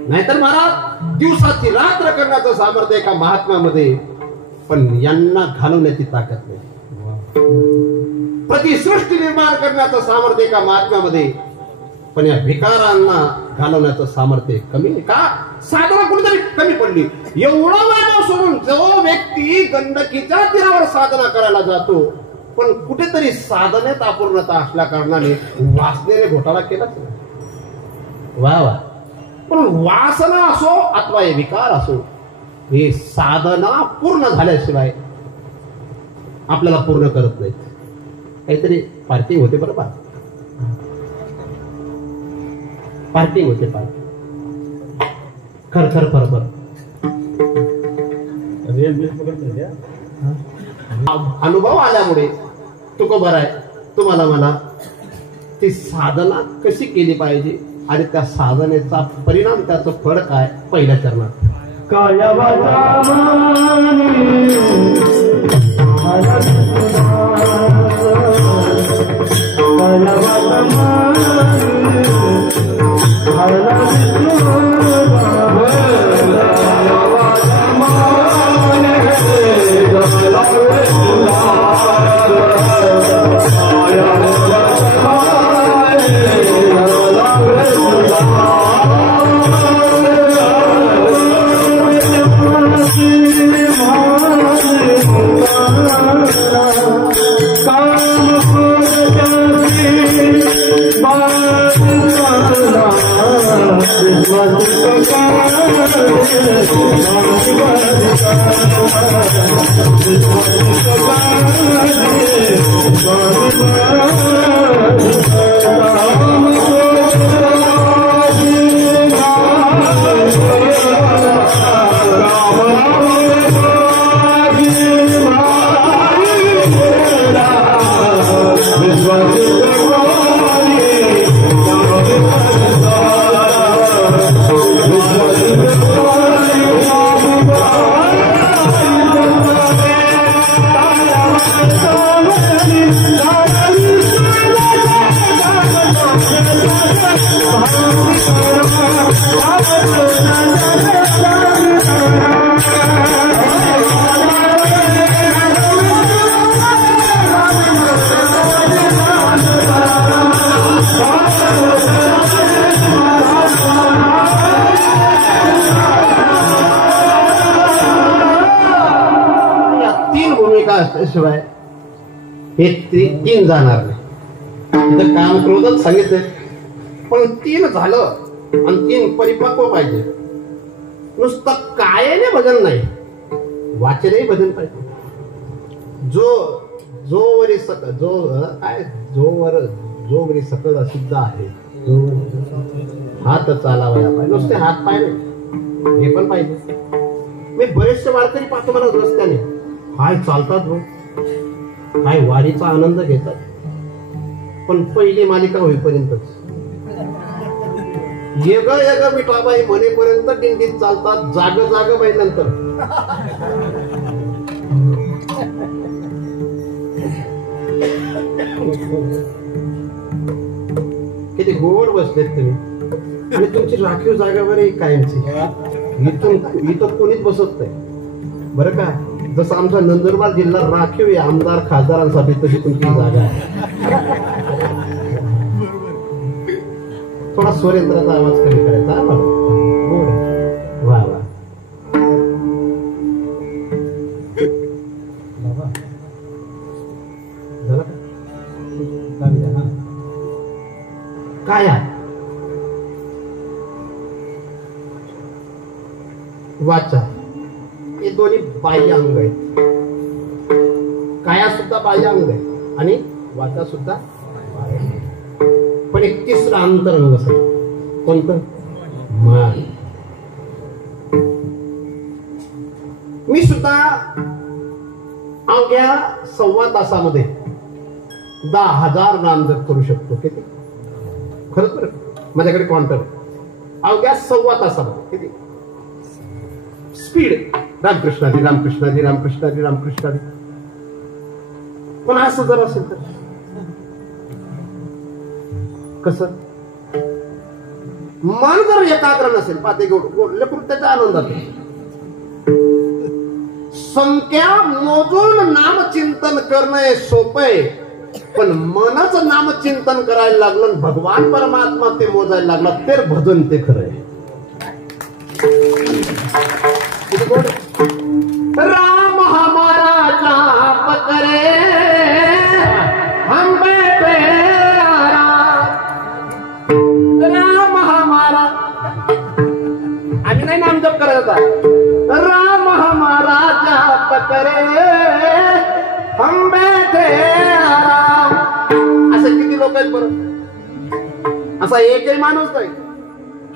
नाहीतर महाराज दिवसाची रात्र करण्याचं सामर्थ्य एका महात्म्यामध्ये, पण यांना घालवण्याची ताकद नाही. प्रतिसृष्टी निर्माण करण्याचं सामर्थ्य एका महात्म्यामध्ये, पण या भिकारांना घालवण्याचं सामर्थ्य कमी आहे. का साधना कुठेतरी कमी पडली. एवढा वैभव सोडून जो व्यक्ती गंडकीच्या तीरावर साधना करायला जातो, पण कुठेतरी साधनेत अपूर्णता असल्या कारणाने वासनेने घोटाळा केलाच नाही. वा वा. पण वासना असो अथवा हे विकार असो, हे साधना पूर्ण झाल्याशिवाय आपल्याला पूर्ण करत नाहीत. काहीतरी पार्किंग होते बरोबर, पार्किंग होते, पार्किंग खर खर फरफर. अनुभव आल्यामुळे तुको बरं आहे तुम्हाला मला ती साधना कशी केली पाहिजे आणि त्या साधनेचा परिणाम, त्याचं फळ काय, पहिल्या चरणात शिवाय हे तीन जाणार नाही. तिथं काम क्रोधच सांगितलंय, पण तीन झालं आणि तीन परिपक्व पाहिजे. नुसतं कायाने भजन नाही, वाचनही भजन पाहिजे. जोवरी सकल असिद्ध आहे, हात चालावायला पाहिजे. नुसते हात पाय नाही, हे पण पाहिजे. मी बरेचसे वारकरी पाहतो मला रस्त्याने, काय चालतात हो, काय वारीचा आनंद घेतात, पण पहिली मालिका होईपर्यंतच येग येग विठाबाई म्हणेपर्यंत दिंडीत चालतात. जाग बाई नंतर किती गोड बसलेत तुम्ही, आणि तुमची राखीव जागा बरं कायमची. इथं कोणीच बसत नाही बरं का. जसं आमचा नंदुरबार जिल्हा राखीव आहे आमदार खासदारांसाठी, तशी तुमची जागा आहे. थोडा स्वरेंद्राचा आवाज कमी करायचा. वा वा काय वाचा, हे दोन्ही बाह्य अंग आहेत. काया सुद्धा बाह्य अंग आहे आणि वाचा सुद्धा बाह्य अंग. पण एक तिसरं अंतरंग असं कोणतं, मन. मी सुद्धा अवघ्या 1.25 तासामध्ये 10,000 नामजप करू शकतो. किती खरंच बरं, माझ्याकडे काउंटर अवघ्या 1.25 तासामध्ये. किती स्पीड, रामकृष्णाजी रामकृष्णाजी रामकृष्णाजी रामकृष्णाजी. पण असं जर असेल तर कसं, मन जर एकाग्र नसेल, पाते त्याच्या आनंदात संख्या मोजून नामचिंतन करणं हे सोपं आहे, पण मनच नामचिंतन करायला लागलं, भगवान परमात्मा ते मोजायला लागला, तर भजन ते खरं आहे. राम हमारा जाप करे हम बैठे आराम. राम हमारा, आम्ही नाही नाम जप करायचा. राम हमारा जाप करे हम बैठे आराम. असं किती लोक आहेत बरं. असा एकही माणूस नाही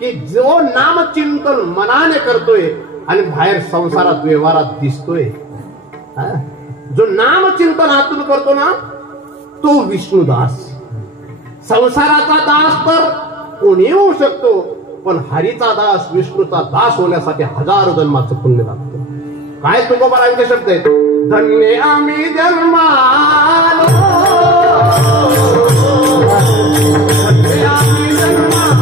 की जो नामचिंतन मनाने करतोय आणि बाहेर संसारात व्यवहारात दिसतोय. जो नामचिंतन आतून करतो ना, तो विष्णुदास. संसाराचा दास तर कोणी होऊ शकतो, पण हरीचा दास, विष्णूचा दास होण्यासाठी 1000 जन्माचं पुण्य लागतं. काय तुकोबारांचे शब्द आहेत, धन्य आम्ही जन्मालो, धन्य आम्ही जन्मालो.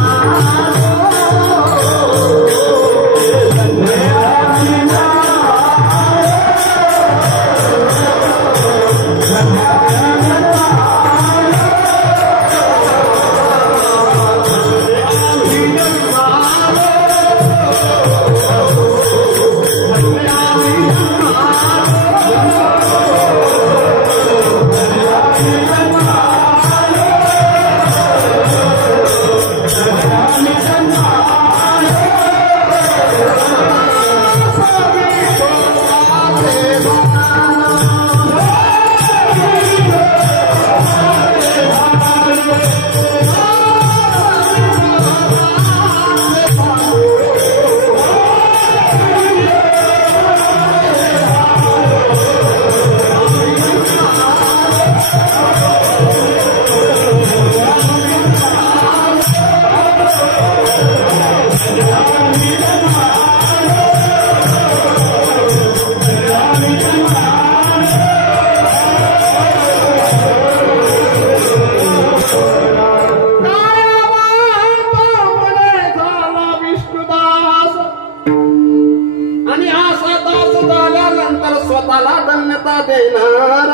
स्वतःला धन्यता देणार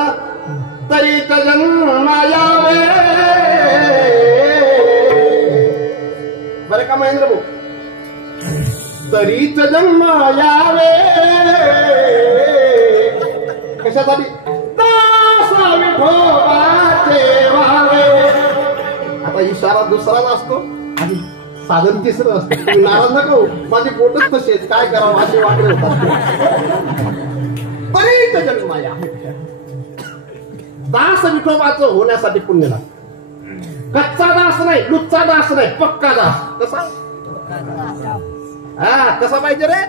तरीच जन्म यावे. बरं का महेंद्र भाऊ, तरीच जन्म यावे. कशासाठी? दासा विठोबाचे व्हावे. आता इशारा दुसराच असतो आणि साधन तिसरं असतं. तुम्ही नाराज नका होऊ, माझे पोटच तसे आहेत, काय करावं असे वाटले होतात. तरीच जन्म यावे. दास विठोबाचं होण्यासाठी पुण्य लागतं. कच्चा दास नाही, लुच्चा दास नाही, पक्का दास. कसा? हा, कसा पाहिजे रे?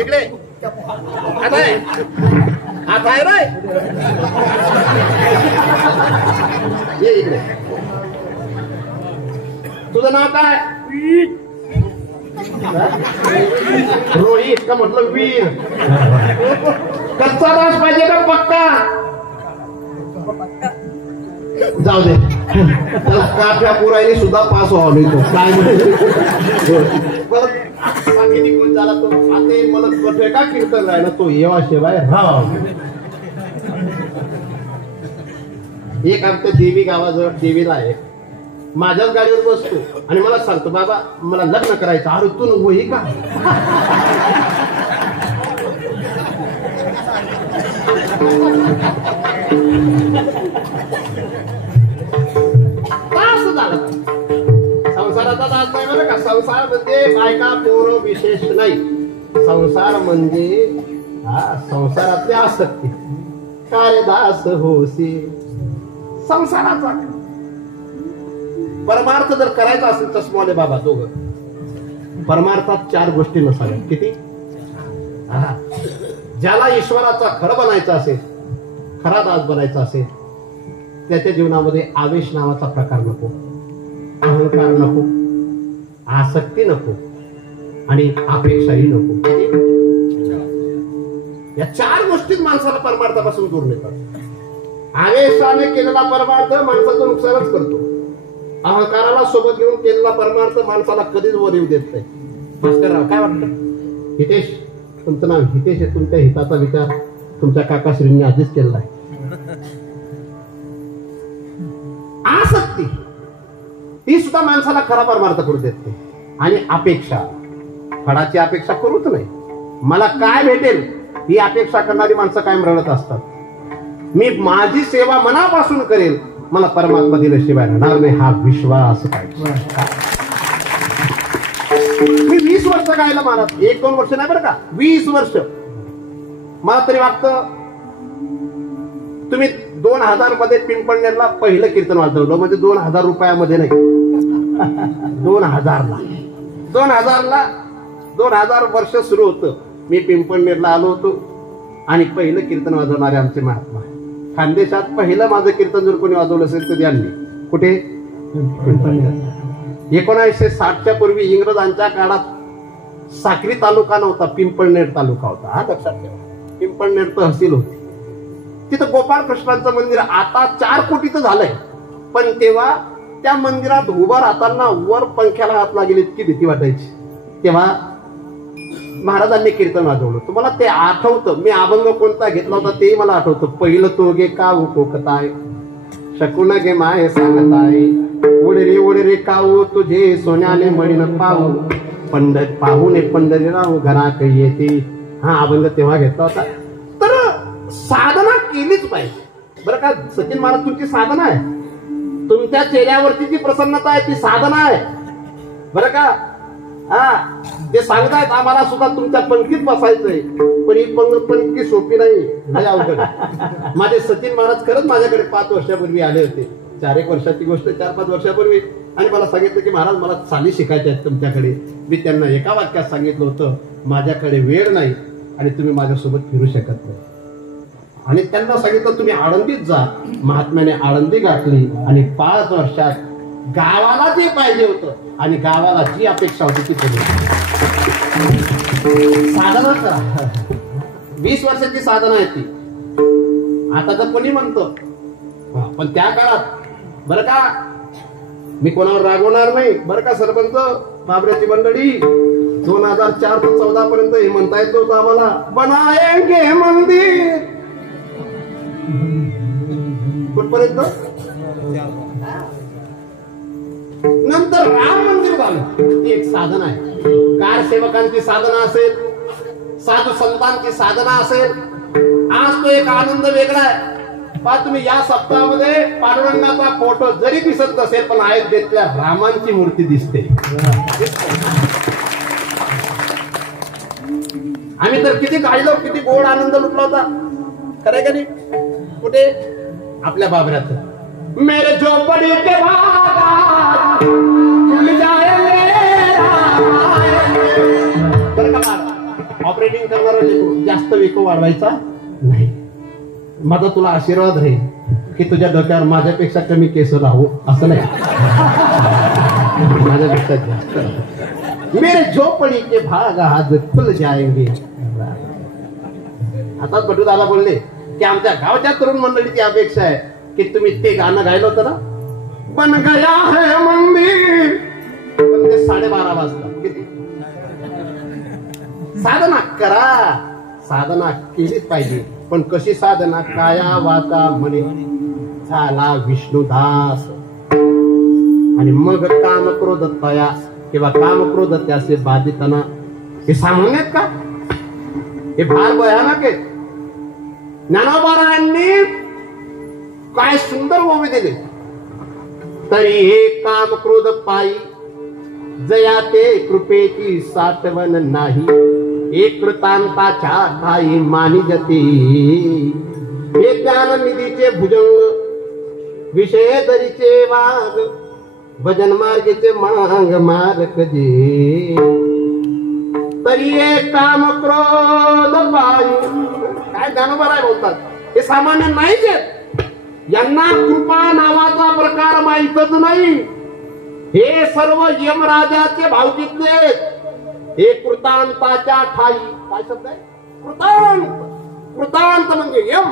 इकडे हात आहे, हात आहे रे, ये इकडे. तुझं नाव काय? रोहित का म्हटलं वीर? कच्चा दास पाहिजे का पक्का? जाऊ दे, काफ्या पुरायने सुद्धा पास व्हावं नाही. तो काय बाकी निघून झाला तो. आता मला कठे का कीर्तन राहिला तो येवा शिवाय राव. एक आमच्या देवी गावाजवळ देवीला आहे, माझ्याच गाडीवर बसतो आणि मला सांगतो, बाबा मला लग्न करायचं. अरे तू नको हे का? संसाराचा दास नाही बरं का. संसार म्हणजे बायका पोरं विशेष नाही. संसार म्हणजे संसारातली आसक्ती. काय दास होसी संसाराचा. परमार्थ जर करायचा असेल चष्माले बाबा दोघं, परमार्थात 4 गोष्टी नसाव्या. किती? ज्याला ईश्वराचा खरं बनायचं असेल, खरा दास बनायचा असेल, त्याच्या जीवनामध्ये आवेश नावाचा प्रकार नको, अहंकार नको, आसक्ती नको आणि अपेक्षाही नको. या 4 गोष्टीत माणसाला परमार्थापासून दूर नेतात. आवेशाने केलेला परमार्थ माणसाचं नुकसानच करतो. अहंकाराला सोबत घेऊन केलेला परमार्थ माणसाला कधीच वर येऊ देत नाही. भास्करराव काय वाटतं? हितेश, तुमचं नाव हितेश आहे. तुमच्या हिताचा विचार तुमच्या काकाश्रींनी आधीच केलेला आहे. आसक्ती ही सुद्धा माणसाला खरा परमार्थ करू देत नाही. आणि अपेक्षा, फळाची अपेक्षा करूच नाही. मला काय भेटेल ही अपेक्षा करणारी माणसं कायम रडत असतात. मी माझी सेवा मनापासून करेल, मला परमात्मा दिल्याशिवाय राहणार नाही हा विश्वास पाहिजे. मी 20 वर्ष गायला महाराज, 1-2 वर्ष नाही बरं का, 20 वर्ष. मला तरी वाटतं तुम्ही 2000 मध्ये पिंपळनेरला पहिलं कीर्तन वाजवलं, म्हणजे 2000 रुपयामध्ये नाही, 2000 वर्ष सुरू होतं. मी पिंपळनेरला आलो होतो आणि पहिलं कीर्तन वाजवणारे आमचे महात्मा. खानदेशात पहिलं माझं कीर्तन जर कोणी वाजवलं असेल तर त्यांनी. कुठे? पिंपळनेर. 1960च्या पूर्वी इंग्रजांच्या काळात साक्री तालुका नव्हता, पिंपळनेर तालुका होता. हा लक्षात ठेवा. पिंपळनेर तहसील होती. तिथं गोपाळकृष्णांचं मंदिर आता 4 कोटीचं झालंय, पण तेव्हा त्या मंदिरात उभं राहताना वर पंख्याला हात लागेल इतकी भीती वाटायची. तेव्हा महाराजांनी कीर्तन वाजवलं. तुम्हाला ते आठवतं? मी अभंग कोणता घेतला होता तेही मला आठवतं. पहिलं तो गे काऊ कोकताय, शकून गे माय सांगताय, उडे रे काऊ तुझे सोन्याने मळीन पाहू, पाहुणे पंढरीराव घराक येते. हा अभंग तेव्हा घेतला होता. तर साधना केलीच पाहिजे बरं का. सचिन महाराज, तुमची साधना आहे, तुमच्या चेहऱ्यावरती जी प्रसन्नता आहे ती साधना आहे बरं का. हा, ते सांगतायत आम्हाला सुद्धा तुमच्या पंक्तीत बसायचंय, पण ही पंक्ती सोपी नाही, अवघड. माझे सचिन महाराज खरंच माझ्याकडे 5 वर्षापूर्वी आले होते. 4-1 वर्षाची गोष्ट, 4-5 वर्षापूर्वी. आणि मला सांगितलं की महाराज मला चाली शिकायच्या आहेत तुमच्याकडे. मी त्यांना एका वाक्यात सांगितलं होतं, माझ्याकडे वेळ नाही आणि तुम्ही माझ्यासोबत फिरू शकत नाही. आणि त्यांना सांगितलं तुम्ही आळंदीत जा. महात्म्याने आळंदी गाठली आणि 5 वर्षात गावाला जे पाहिजे होतं आणि गावाला जी अपेक्षा होती ती केली. साधना करा. 20 वर्षाची साधना आहे ती. आता तर कोणी म्हणतो, पण त्या काळात बरं का, मी कोणावर रागवणार नाही बरं का सरपंच, बाबऱ्याची मंडळी, 2004 ते 14 पर्यंत हे म्हणता येत होतं आम्हाला, बनाएंगे मंदिर. कुठपर्यंत? नंतर राम मंदिर झालं. ती एक साधना आहे. कारसेवकांची साधना असेल, साधू संतांची साधना असेल. आज तो एक आनंद वेगळा आहे. पहा तुम्ही, या सप्ताहामध्ये पांडुरंगाचा फोटो जरी दिसत नसेल पण अयोध्येतल्या रामांची मूर्ती दिसते. आम्ही तर किती गायलो, किती गोड आनंद लुटला होता. खरंय का नाही? कुठे? आपल्या बाबऱ्यात. मेरे झोपडी के बागात फुल जाएंगे. बरं का, ऑपरेटिंग करणारा लेकरू जास्त वेको वाढवायचा नाही. माझा तुला आशीर्वाद राहील की तुझ्या डोक्यावर माझ्यापेक्षा कमी केस राहू असं नाही, माझ्यापेक्षा जास्त. मेरे झोपडी के भाग आज खुल जाएंगे. आता बटू दादा बोलले की आमच्या गावच्या तरुण मंडळीची अपेक्षा आहे की तुम्ही ते गाणं गायलं होतं ना, बन गया है मंदिर. पण ते 12:30 वाजता. किती? साधना करा, साधना केलीच पाहिजे. पण कशी साधना? काया वाचा मने झाला विष्णुदास. आणि मग काम क्रोध तयास किंवा काम क्रोध त्याचे बाधितना. हे सामान्य आहेत का? हे फार भयानक आहे. ज्ञानोबारायांनी काय सुंदर ओवे दिले. तरी हे काम क्रोध पायी जया ते कृपेची साठवण नाही. एक कृतांताच्या ठाई मानी जती. हे ज्ञान निधीचे भुजंग विषय दरीचे वाघ. भजन मार्गेचे मांग मार्ग दे. तरी हे काम क्रोध पायी. काय ज्ञानोबा बोलतात? हे सामान्य नाहीच आहेत. यांना कृपा नावाचा प्रकार माहीतच नाही. हे सर्व यमराजाचे भावकीतले आहेत. हे कृतांताच्या ठाई. काय शब्द आहे? कृतांत. कृतांत म्हणजे यम.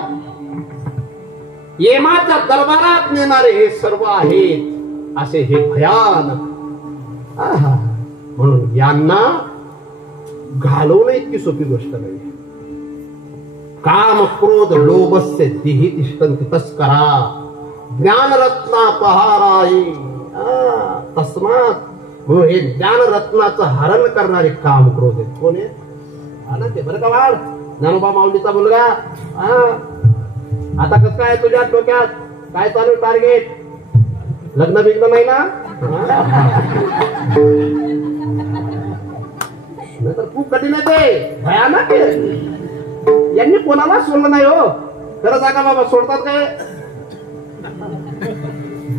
यमाच्या दरबारात नेणारे हे सर्व आहेत असे हे भयानक. म्हणून यांना घालवणं इतकी सोपी गोष्ट नाही. काम क्रोध लोभस्य देहि तिष्ठन्ति तस्करा ज्ञानरत्ना पहाराई. तस्मात हे ज्ञानरत्नाचं हरण करणारे काम क्रोध आहेत. कोण आहे? आनंद आहे. बरं का वाढ? ज्ञानोबा माऊलीचा मुलगा. आता कसं काय तुझ्या डोक्यात? काय चालू टार्गेट? लग्न बिग्न नाही ना? तर खूप कठीण आहे ते, भयानक आहे. यांनी कोणाला सोडलं नाही हो. खरं सांगा बाबा, सोडतात काय?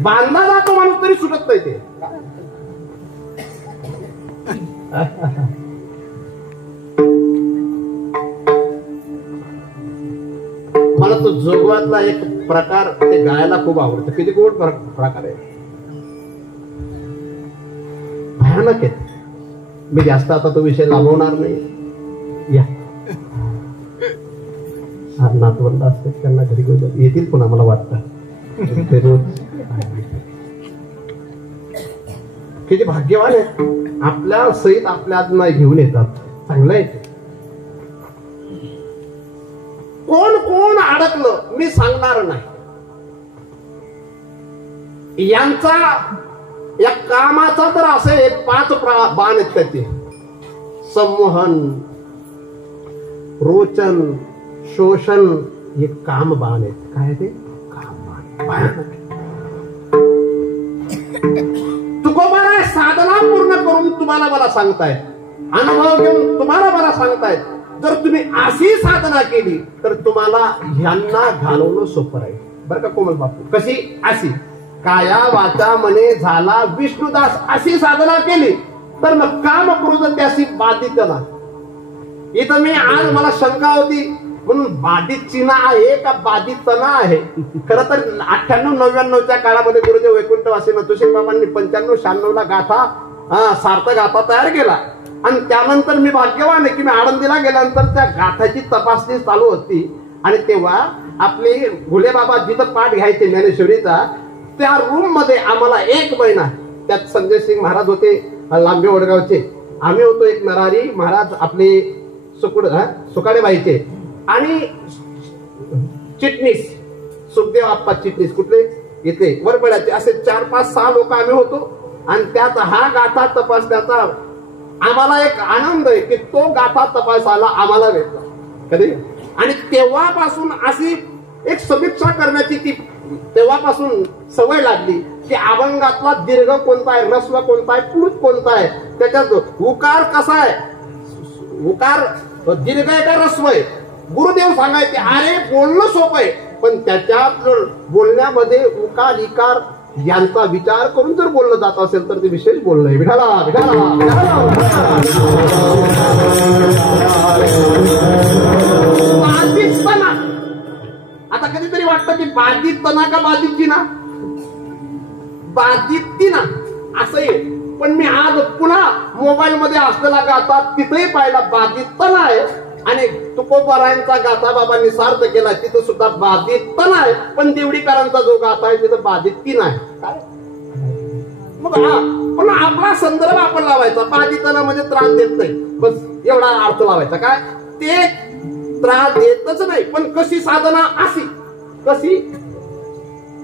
बांधला जातो माणूस तरी सुटत नाही ते. मला तो जोगवातला एक प्रकार ते गायला खूप आवडतं. किती गोड प्रकार आहे, भयानक आहे. मी जास्त आता तो विषय लाभवणार नाही. या नातवंड असतात त्यांना घरी घेऊन येतील पुन्हा मला वाटतं ते रोज. किती भाग्यवान आहे, आपल्या सहित आपल्या आत्मा घेऊन येतात. चांगलं आहे. कोण कोण अडकलं मी सांगणार नाही. यांचा या कामाचा तर असे 5 बाण आहेत त्याचे. संमोहन, रोचन, शोषण हे काम बाण आहेत. काय ते काम बाण. तुकोबारा साधना पूर्ण करून तुम्हाला मला सांगतायत, अनुभव घेऊन तुम्हाला मला सांगतायत. जर तुम्ही अशी साधना केली तर तुम्हाला ह्यांना घालवणं सोपं राहील. बरं का कोमल बापू? कशी? अशी काया वाचा मने झाला विष्णुदास. अशी साधना केली तर मग काम क्रोध त्याशी बाधित ना. इथं मी आज मला शंका होती म्हणून बाधित चिन्ह आहे का बाधित तना आहे. खरं तर 98-99च्या काळामध्ये गुरुदेव वैकुंठवासी नतुशेख बाबांनी 95-96ला गाथा सार्थ गाथा तयार केला. आणि त्यानंतर मी भाग्यवान आहे की मी आळंदीला गेल्यानंतर त्या गाथाची तपासणी चालू होती. आणि तेव्हा आपले घुले बाबा जिथं पाठ घ्यायचे ज्ञानेश्वरीचा, त्या रूम मध्ये आम्हाला 1 महिना त्यात संजय सिंग महाराज होते लांबे वडगावचे. आम्ही होतो एक नरारी महाराज आपले सुकाडे बाईचे आणि चिटणीस सुखदेव आप्पा चिटणीस कुठले इथे वरबड्याचे असे 4, 5, 6 लोक आम्ही होतो आणि त्यात हा गाथा तपासण्याचा आम्हाला एक आनंद आहे की तो गाथा तपासायला आम्हाला भेटला कधी. आणि तेव्हापासून अशी एक समीक्षा करण्याची ती तेव्हापासून सवय लागली की अभंगातला दीर्घ कोणता आहे, ऱ्हस्व कोणता आहे, प्लुत कोणता आहे, त्याच्यात उकार कसा आहे, उकार दीर्घ आहे का ऱ्हस्व आहे. गुरुदेव सांगायचे अरे बोलणं सोपं आहे पण त्याच्यात बोलण्यामध्ये उकार इकार यांचा विचार करून जर बोललं जात असेल तर ते विशेष बोलणं आहे. विठाला बाधितपणा. आता कधीतरी वाटतं की बाधितपणा का बाधितची ना, बाधितती ना असं आहे. पण मी आज पुन्हा मोबाईल मध्ये असलेला गाथा तिथेही पाहिला बाधितपणा आहे आणि तुकोबारायांचा गाथा बाबांनी सार्थ केला तिथं सुद्धा बाधितपणा आहे. पण देवडीकरांचा जो गाथा आहे तिथं बाधितती नाही. मग पण आपला संदर्भ आपण लावायचा. बाधितपणा म्हणजे त्रास देत नाही बस एवढा अर्थ लावायचा. काय ते त्रास देतच नाही पण कशी साधना अशी कशी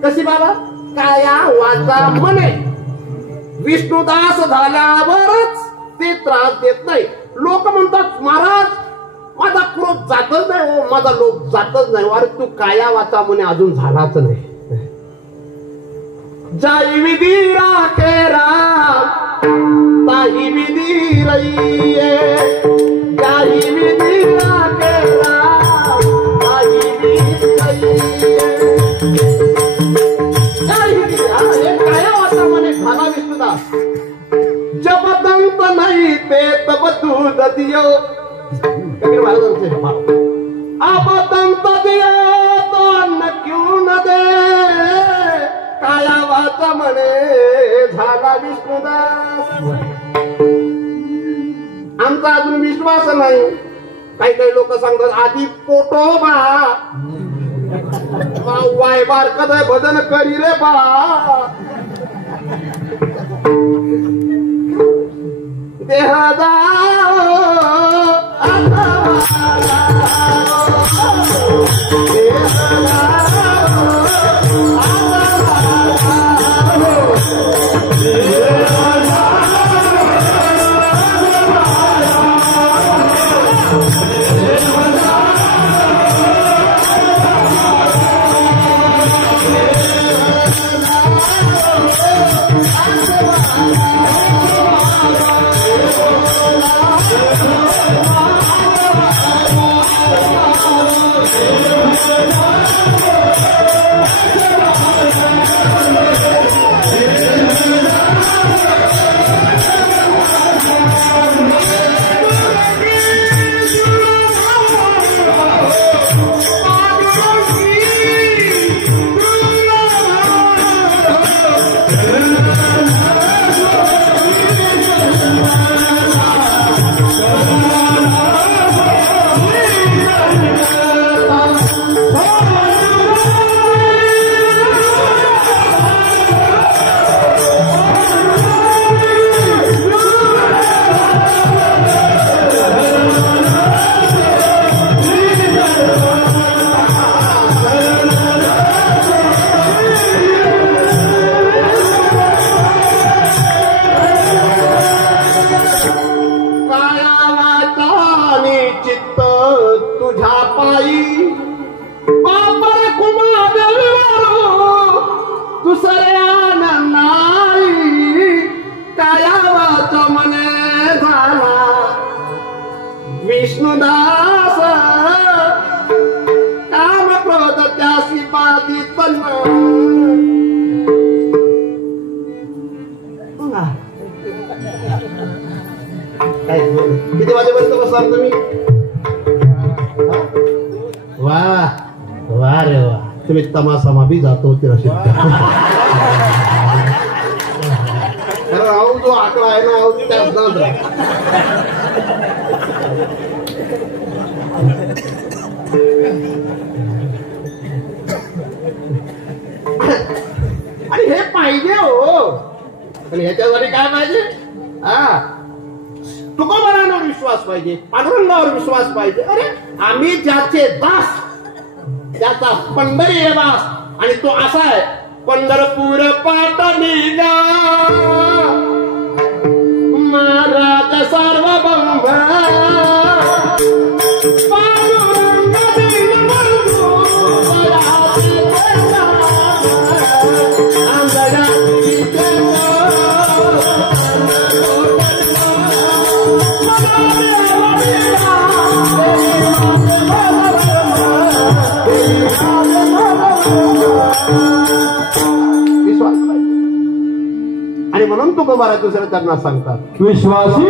कशी बाबा काया वाचा मने विष्णुदास झाल्यावरच ते त्रास देत नाही. लोक म्हणतात महाराज माझा क्रोध जातच नाही हो, माझा लोभ जातच नाही. अरे तू काया वाचा म्हणे अजून झालाच नाही. जाई विधी राखे राम ताही विधी रईये, जाई विधी राखे राम ताही विधी रईये. काया वाचा म्हणे झाला विष्णुदास. जब दंत नाही ते तब दूध दियो. अब दंत दिया तो अन्न क्यों न दे. काया वाचा म्हणे झाला विष्णुदास. आमचा अजून विश्वास नाही. काही लोक सांगतात आधी पोटोबा वाय बारकत भजन करी रे बा. देहदा विष्णुदास काम क्रोध त्यासी बाधितपणा. किती वाजेपर्यंत बसणार तुम्ही? वा वा रे वा. तुम्ही तमासामा बी जातो राहू जो आकडा आहे ना त्याच आणि हे पाहिजे हो. आणि ह्याच्यासाठी काय पाहिजे? तुकोबारांवर विश्वास पाहिजे, पांडुरंगावर विश्वास पाहिजे. अरे आम्ही ज्याचे दास त्याचा पंढरी वास. आणि तो असा आहे, पंढरपूर पाटणी गा महाराज सार्वभौम पांडुरंग दीनबंधू आणि म्हणून तुकोबारा दुसऱ्या त्यांना सांगतात, विश्वासी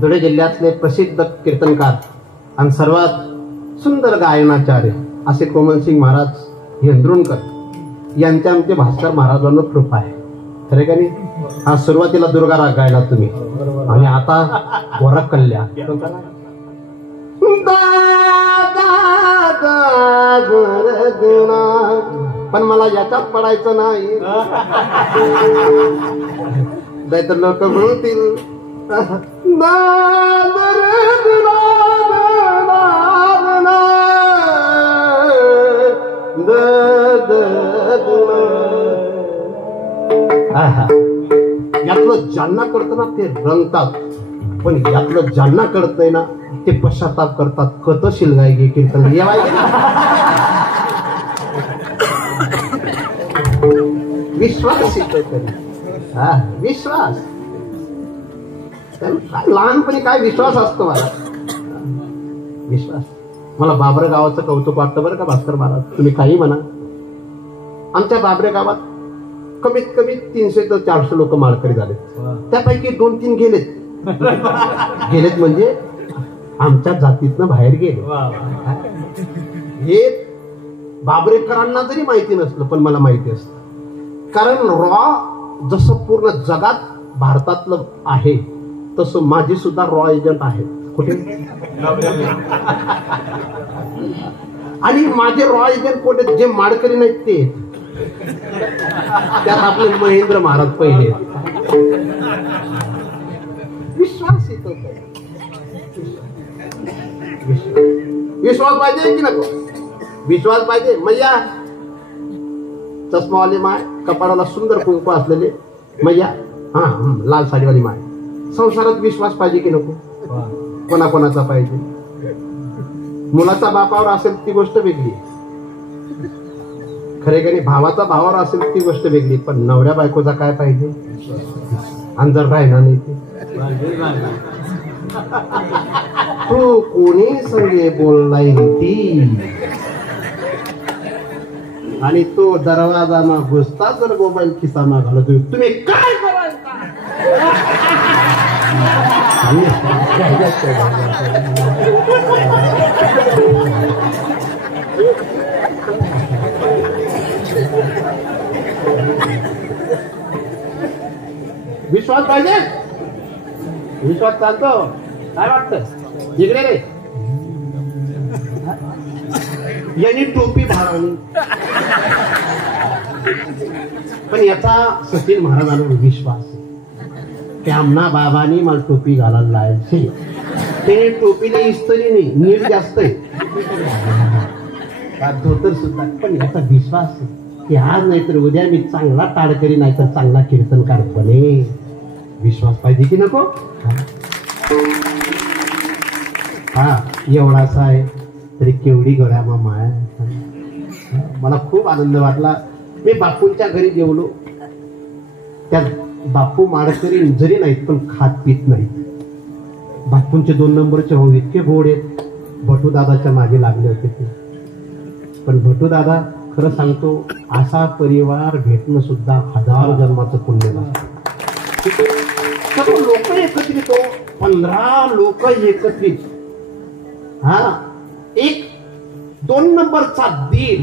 धुळे जिल्ह्यातले प्रसिद्ध कीर्तनकार आणि सर्वात सुंदर गायनाचार्य असे कोमलसिंग महाराज यंत्रुणकर यांच्या आमचे भास्कर महाराजांवर कृपा आहे. खरे का नाही? हा सुरुवातीला दुर्गा राग गायला तुम्ही आणि आता गोरा कल्ल्या. पण मला याच्यात पडायचं नाही, नाहीतर लोक म्हणतील यातलं ज्यांना कळतं ना ते रंगतात, पण यातलं ज्यांना कळतंय ना ते पश्चाताप करतात. कत शिलगाय गे कीर्तन विश्वास विश्वास लहानपणी काय विश्वास असतो मला, विश्वास. मला बाबरे गावाचं कौतुक वाटतं बरं का भास्कर महाराज, तुम्ही काही म्हणा. आमच्या बाबरे गावात कमीत कमी 300 ते 400 लोक माळकरी झाले. त्यापैकी 2-3 गेलेत म्हणजे आमच्या जातीतनं बाहेर गेले. हे बाबरेकरांना जरी माहिती नसलं पण मला माहिती असतं. कारण रॉ जसं पूर्ण जगात भारतातलं आहे तसं माझी सुद्धा रॉ एजंट आहे. कुठे? आणि माझे रॉ एजंट कुठे? जे माडकरी नाहीत ते. त्यात आपले महेंद्र महाराज पहिले. विश्वास येतो. विश्वास पाहिजे की नको? विश्वास पाहिजे. मैया चष्मावाली माय, कपाळाला सुंदर कुंकू असलेले मैया, हा लाल साडीवाली माय. संसारात विश्वास पाहिजे की नको? कोणाकोणाचा पाहिजे? मुलाचा बापावर असेल ती गोष्ट वेगळी, खरे का नाही? भावाचा भावावर असेल ती गोष्ट वेगळी, पण नवऱ्या बायकोचा काय पाहिजे? आणि जर राहिला नाही ते तू कोणी संगे बोललाय ती, आणि तो दरवाजा ना घुसता जर मोबाईल खिसा ना घालत तुम्ही काय करायचा? विश्वास पाहिजे. विश्वास चालतो. काय वाटतं इकडे रे. यांनी टोपी भारावली, पण याचा सचिन महाराजांवर विश्वास. की आमना बाबांनी मला टोपी घालायला लावायची. त्याने टोपीला इस्त्री नाही, नीट जास्त आहे, धोतर सुद्धा. पण याचा विश्वास आहे की आज नाहीतर उद्या मी चांगला टाळकरी नाहीतर चांगला कीर्तनकार बने. विश्वास पाहिजे की नको. हा एवढासा आहे तरी केवढी गळ्या मामा आहे. मला खूप आनंद वाटला. मी बापूंच्या घरी जेवलो. त्या बापू माडकरी जरी नाहीत पण खात पीत नाहीत. बापूंचे 2 नंबरचे भाऊ इतके गोड आहेत. भटूदादाच्या मागे लागले होते ते. पण भटूदादा खरं सांगतो असा परिवार भेटणं सुद्धा 1000 जन्माचं पुण्य लागतं. सर्व लोक एकत्रित हो, 15 लोक एकत्रित. हा एक 2 नंबरचा दीर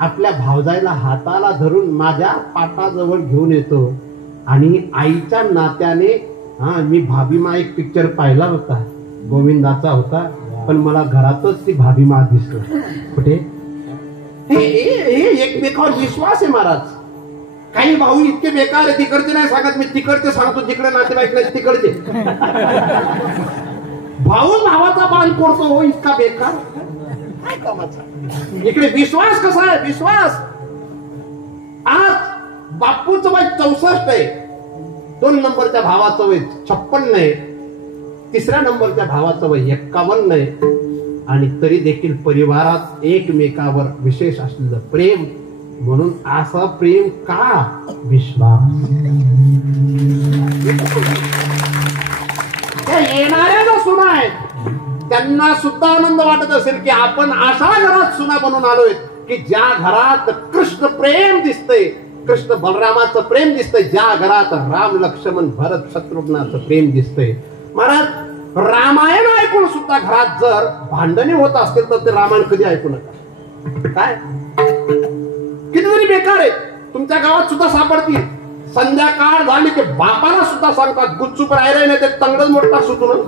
आपल्या भावजाईला हाताला धरून माझ्या पाटाजवळ घेऊन येतो. आणि आईच्या नात्याने मी भाभीमा एक पिक्चर पाहिला होता, गोविंदाचा होता, पण मला घरातच ती भाभीमा दिसतो. कुठे हे एकमेकावर विश्वास आहे महाराज. काही भाऊ इतके बेकार आहे, तिकडचे नाही सांगत मी, तिकडचे सांगतो. जिकडे नातेवाईक नाही तिकडचे. भाऊ भावाचा बाण कोरतो हो, इतका बेकार काय कामाचा. इकडे विश्वास कसा आहे. विश्वास आज बापूचं वय 64 आहे, 2 नंबरच्या भावाचं वय 56 आहे, 3ऱ्या नंबरच्या भावाचं वय 51 आहे. आणि तरी देखील परिवारात एकमेकावर विशेष असलेलं प्रेम. म्हणून असं प्रेम का. विश्वास. त्या येणाऱ्या ज्या सुना आहेत त्यांना सुद्धा आनंद वाटत असेल की आपण अशा घरात सुना बनून आलोय की ज्या घरात कृष्ण प्रेम दिसतंय, कृष्ण बलरामाचं प्रेम दिसतंय, ज्या घरात राम लक्ष्मण भरत शत्रुघ्नाचं प्रेम दिसतंय. महाराज रामायण ऐकून सुद्धा घरात जर भांडणे होत असतील तर ते रामायण कधी ऐकू नका. काय कितीतरी बेकार आहे तुमच्या गावात सुद्धा सापडतील. संध्याकाळ झाली की बापाला सुद्धा सांगतात गुच्चूप राहिला नाही ते तंगडच मोठा सुटून.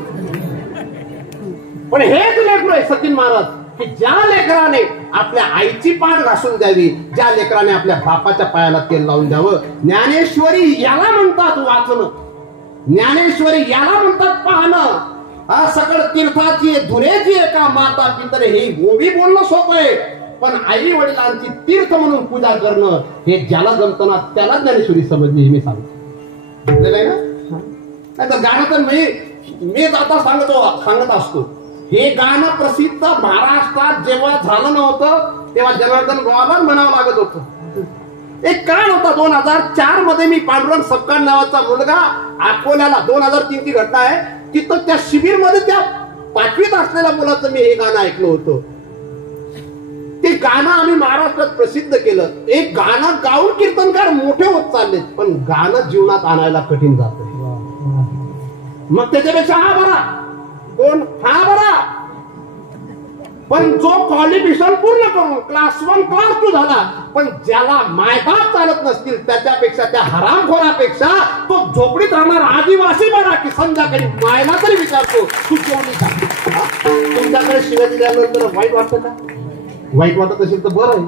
पण हेच लेकरू आहे सचिन महाराज की ज्या लेकराने आपल्या आईची पाठ घासून द्यावी, ज्या लेकराने आपल्या बापाच्या पायाला तेल लावून द्यावं. ज्ञानेश्वरी याला म्हणतात वाचणं, ज्ञानेश्वरी याला म्हणतात पाहणं. सकळ तीर्थाची धुरेची एका माता पितर हे गोबी बोलणं सोपं आहे, पण आई वडिलांची तीर्थ म्हणून पूजा करणं हे ज्याला जमतं ना त्याला ज्ञानेश्वरी समजली. हे मी सांगतो नाही तर गाणं तर मी आता सांगत असतो. हे गाणं प्रसिद्ध महाराष्ट्रात जेव्हा झालं नव्हतं तेव्हा जनार्दन गोवाला म्हणावं लागत होतं. एक काळ होता 2004 मध्ये मी पांडुरंग सपकाळ नावाचा मुलगा अकोल्याला 2003 ची घटना आहे. तिथं त्या शिबिर मध्ये त्या 5वीत असलेल्या मुलाचं मी हे गाणं ऐकलं होतं. ते गाणं आम्ही महाराष्ट्रात प्रसिद्ध केलं. एक गाणं गाऊन कीर्तनकार मोठे होत चालले, पण गाणं जीवनात आणायला कठीण जात. मग त्याच्यापेक्षा हा बरा कोण. हा बरा पण जो क्वालिफिकेशन पूर्ण करून क्लास 1 क्लास 2 झाला, पण ज्याला मायबाप चालत नसतील त्याच्यापेक्षा, त्या हरामखोरापेक्षा तो झोपडीत राहणार आदिवासी बरा की संध्याकाळी मायला तरी विचारतो तू जेवली का. तुमच्याकडे शिव्या दिल्यानंतर वाईट वाटतं का. वाईट वाटत असेल तर बरं आहे.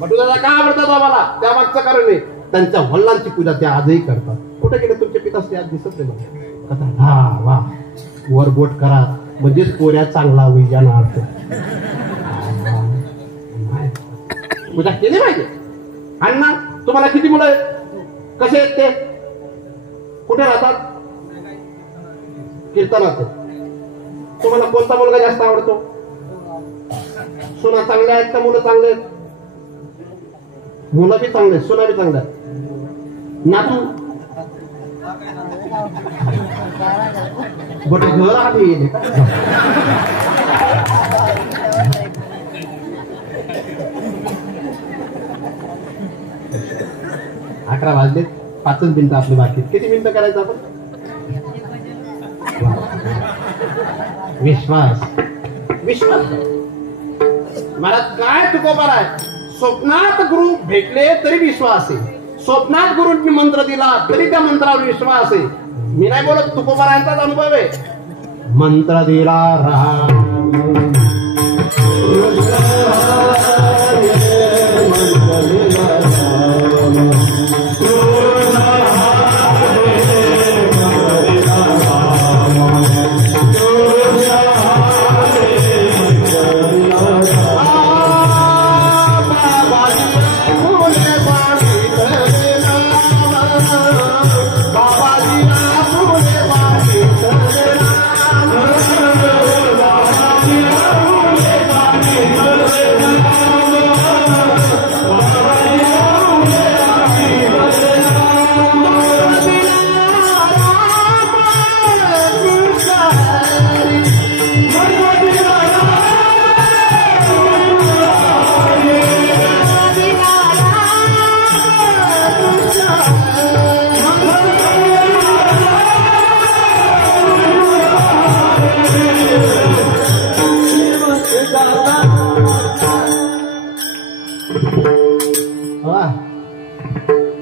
भटूदादा का आवडतात आम्हाला त्या मागचं कारण आहे त्यांच्या वडिलांची पूजा त्या आजही करतात. कुठे गेले तुमचे पिताश्री आज दिसत नाही. हा वा वर बोट करा म्हणजेच पोऱ्या चांगला होईल या अर्थ. पूजा केली पाहिजे. अण्णा तुम्हाला किती मुलं आहेत. कसे आहेत ते. कुठे राहतात. कीर्तनात. तुम्हाला कोणता मुलगा जास्त आवडतो. सुना चांगल्या आहेत का मुलं चांगले आहेत. मुलं बी चांगले आहेत, सुना बी चांगल्या आहेत. नातू बट घर आधी येईल. 11 वाजले. 5 मिनिटं आपली बाकी. किती मिनिटं करायचं आपण. विश्वास. विश्वास मला काय तुकोबार आहे. स्वप्नात गुरु भेटले तरी विश्वास आहे, स्वप्नात गुरूंनी मंत्र दिला तरी त्या मंत्रावर विश्वास आहे. मी नाही बोलत, तुकोबारायांचाच अनुभव आहे. मंत्र दिला राम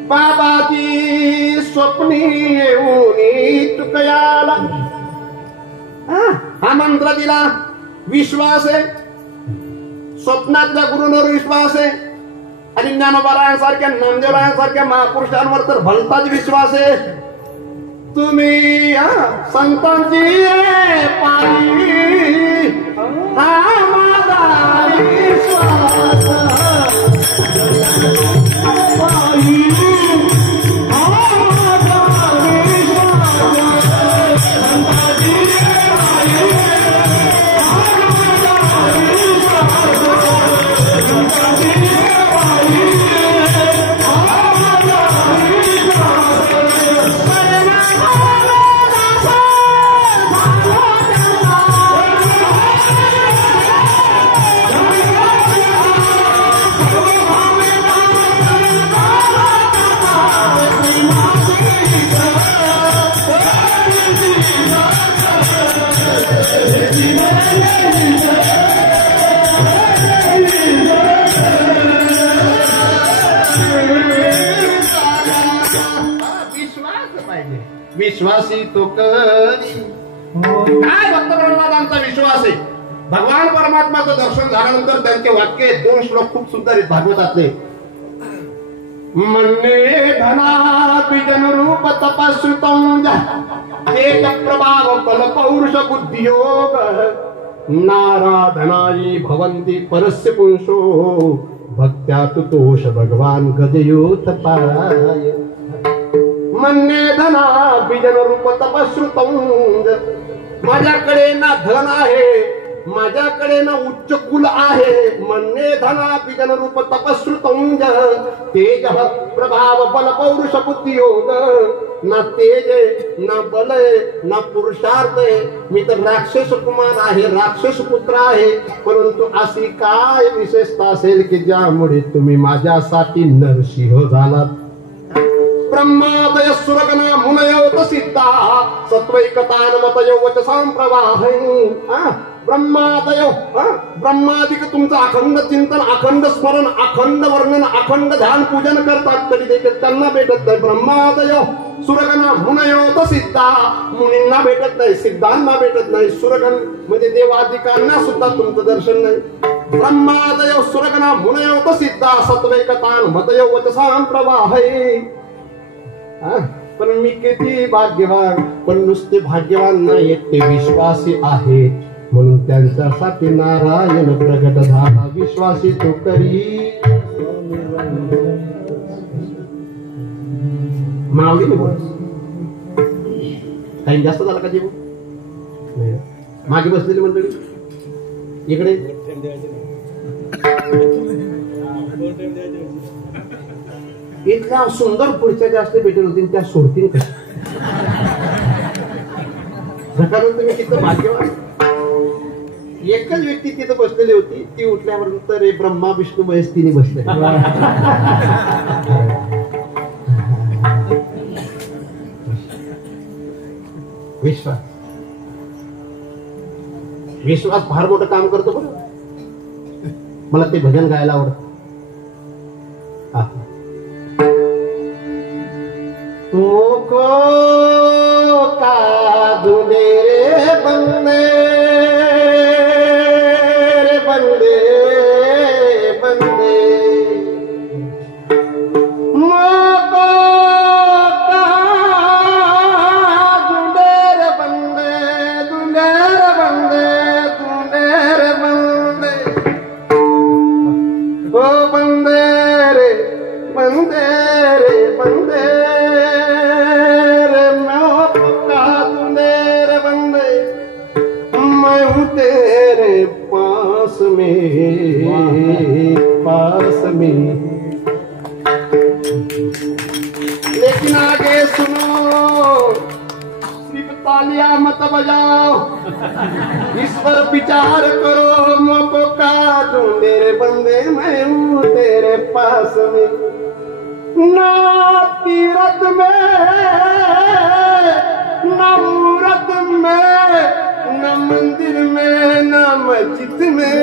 बाबाजी स्वप्नी येऊन तुकयाला हा मंत्र दिला. विश्वास आहे, स्वप्नातल्या गुरूंवर विश्वास आहे आणि ज्ञानोबारायांसारख्या नामदेवरायांसारख्या महापुरुषांवर तर भलताच विश्वास आहे. तुम्ही संतांची पायी हा माझा विश्वास विश्वासी तो करी. काय भक्त प्रल्हादांचा विश्वास आहे. भगवान परमात्माचं दर्शन झाल्यानंतर त्यांचे वाक्य 2 श्लोक खूप सुंदर आहेत भागवतातले. मन्ये धना बिजन रूप तपस्वितं एक प्रभाव फल पौरुष बुद्धियोग नाराधनायी भवन्ति परस्य पुंसो भक्त्या तुतोष भगवान गजयोत पाय. मन्ये धना बिजन रूप तपश्रुतं, माझ्याकडे ना धन आहे, माझ्याकडे ना उच्च कुल आहे. मन्ये धना बिजन रूप तपश्रुतं तेज प्रभाव बल पौरुष बुद्धियोग. ना तेज आहे, ना बल आहे, ना पुरुषार्थ आहे. मी तर राक्षस कुमार आहे, राक्षस पुत्र आहे. परंतु अशी काय विशेषता असेल की ज्यामुळे तुम्ही माझ्यासाठी नरसिंह झालात. ब्रह्मादय सुरगना मुनयोत सिद्धा सत्वैकतान मतयो वचसां प्रवाहै. ब्रह्मादय ब्रह्मादिक तुमचं अखंड चिंतन, अखंड स्मरण, अखंड वर्णन, अखंड ध्यान पूजन करतात तरी देखील त्यांना भेटत नाही. ब्रह्मादय सुरगना मुनयोत सिद्धा, मुनींना भेटत नाही, सिद्धांना भेटत नाही. सुरगण म्हणजे देवादिकांना सुद्धा तुमचं दर्शन नाही. ब्रह्मादय सुरगना मुनयोत सिद्धा सत्वैकतान मतयो वचसां प्रवाहै. पण मी किती भाग्यवान, पण नुसते भाग्यवान नाही, ते विश्वासी आहेत. म्हणून त्यांच्यासाठी नारायण प्रगट झाला. विश्वासी तो करी मावली काही जास्त झाला का जीव. मागे बसलेली मंडळी इकडे इतक्या सुंदर पुढच्या जास्त भेटेल होती त्या सोडतील कशा. तुम्ही तिथं भाग्यवान. एकच व्यक्ती तिथं बसलेली होती, ती उठल्यानंतर ब्रह्मा विष्णू महेश तिने बसले. विश्वास विश्वास फार मोठं काम करतो बरं. मला ते भजन गायला आवडत. तुमको का दूंगे रे बंदे रे बंदे बंदे मोको का दूंगे रे बंदे दूंगे रे बंदे दूंगे रे बंदे ओ बंदे रे बंदे रे बंदे तेरे पास में लेकिन आगे सुनो, सिर्फ तालियां मत बजाओ, इस पर विचार करो। मोको का दूं मेरे बंदे, मैं हूँ तेरे पास में, ना तीरथ में ना मूरत में न मंदिर में न मस्जिद में,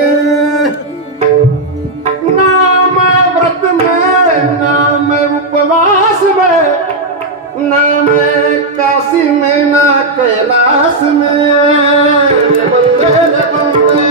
ना मैं व्रत में ना मैं उपवास में, ना मैं काशी में ना कैलाश में। बंदे बंदे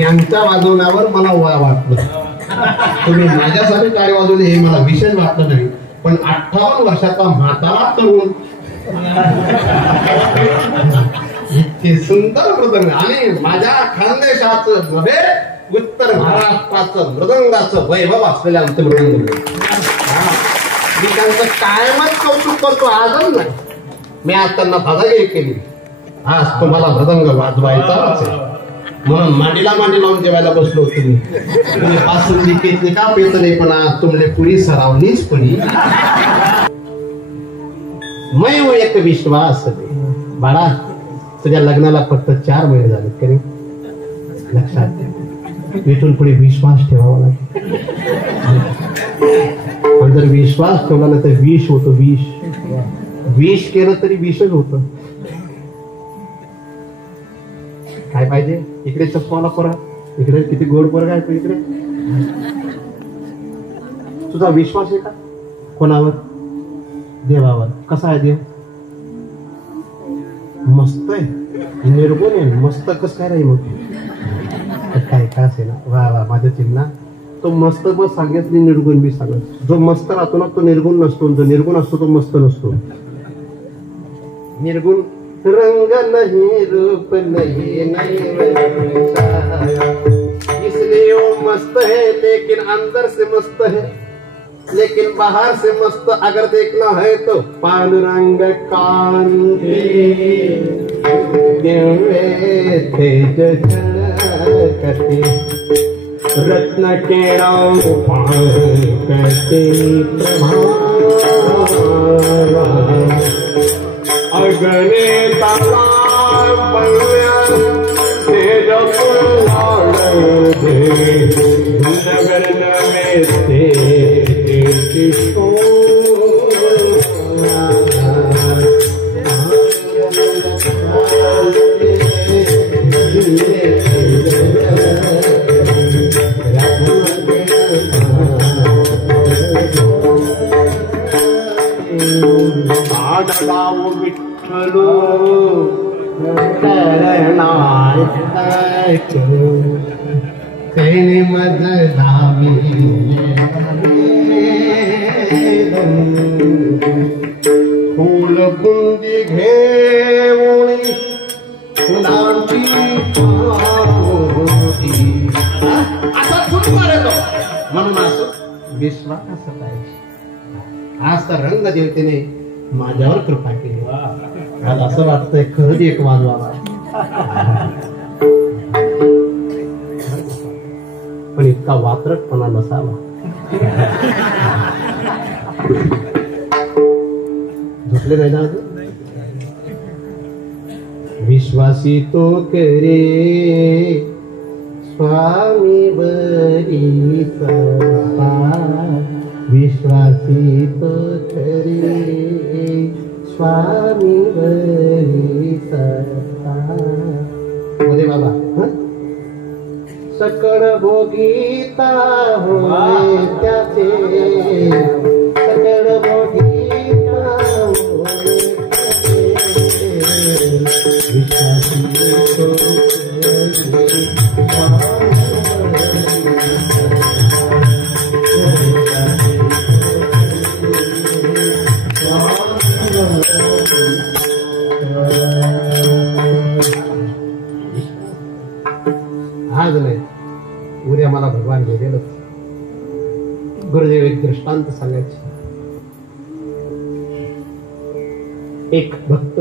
यांच्या वाजवण्यावर मला वाटलं, तुम्ही माझ्यासाठी टाळी वाजवली हे मला विशेष वाटलं नाही, पण 58 वर्षाचा म्हातारा तरुण इतके सुंदर मृदंग आणि माझ्या खानदेशाचं नव्हे उत्तर महाराष्ट्राचं मृदंगाचं वैभव असलेल्या आमचं मृदंग, मी त्यांचं कायमच कौतुक करतो, आजच नाही. मी आज त्यांना दादागिरी केली, आज तुम्हाला मृदंग वाजवायचाच आहे म्हणून मांडीला मांडी लावून जेवायला बसलो. तुम्ही बासुंदी पेतली का पेत नाही, पण आज तुमने पुरी सरावलीच पुरी. मैं हूं एक विश्वास बाळा, तुझ्या लग्नाला फक्त 4 महिने झाले तरी लक्षात ठेव, इथून पुढे विश्वास ठेवावा लागेल. पण जर विश्वास ठेवला ना तर विष होतं, विष केलं तरी विषच होतं. काय पाहिजे इकडे चष्माला परत, इकडे किती गोड पोरग आहे तू, इकडे तुझा विश्वास आहे का कोणावर? देवावर. कसा आहे देव? मस्त आहे, निर्गुण आहे, मस्त. कस काय राहील मग काय काय असे ना. वा वा माझ्या चिन्हा, तो मस्त बस सांगत नाही, निर्गुण बी सांगत. जो मस्त राहतो ना तो निर्गुण नसतो, जो निर्गुण असतो तो मस्त नसतो. निर्गुण रंग नहीं रूप नहीं इसलिए वो मस्त है लेकिन अंदर से मस्त है. लेकिन बाहर से मस्त अगर देखना है तो पांडुरंग कांति दिव्य तेज झलकते रत्न के राम करते अगने तालाब तेज नगर में आडगाव विठ्ठलो कैने मज धामी फूल बुंदी घेऊणी फुलांची असा फुटबॉल येतो म्हणून असं विश्वास पाहिजे. आज तर रंग देवतेने माझ्यावर कृपा केली. आज असं वाटतंय खरंच एक वाजवावा, पण इतका वात्रटपणा नसावा. झोपले नाही ना अजून? विश्वासी तो करे स्वामी बरी विश्वासी तो करे स्वामी बरी बोले बाबा. सकळ भोगीता होय त्याचे सकळ भोगीता होय विश्वासी तो आज नाही उद्या मला भगवान गेलेलं. गुरुदेव एक दृष्टांत सांगायचे. एक भक्त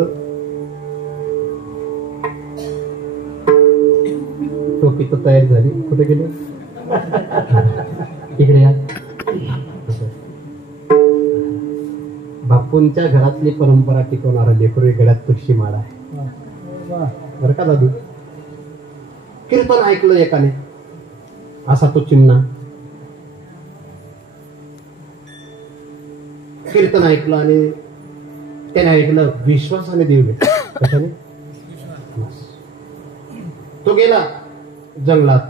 टोपी तर तयार झाली. कुठे गेले? इकडे या. बापूंच्या घरातली परंपरा टिकवणारा लेकरू गळ्यात तुळशी माळा आहे बरं का दादू. कीर्तन ऐकलं एकाने, असा तो चिमणा. कीर्तन ऐकलं आणि त्याने ऐकलं विश्वासाने देव भेट. कशाने? तो गेला जंगलात.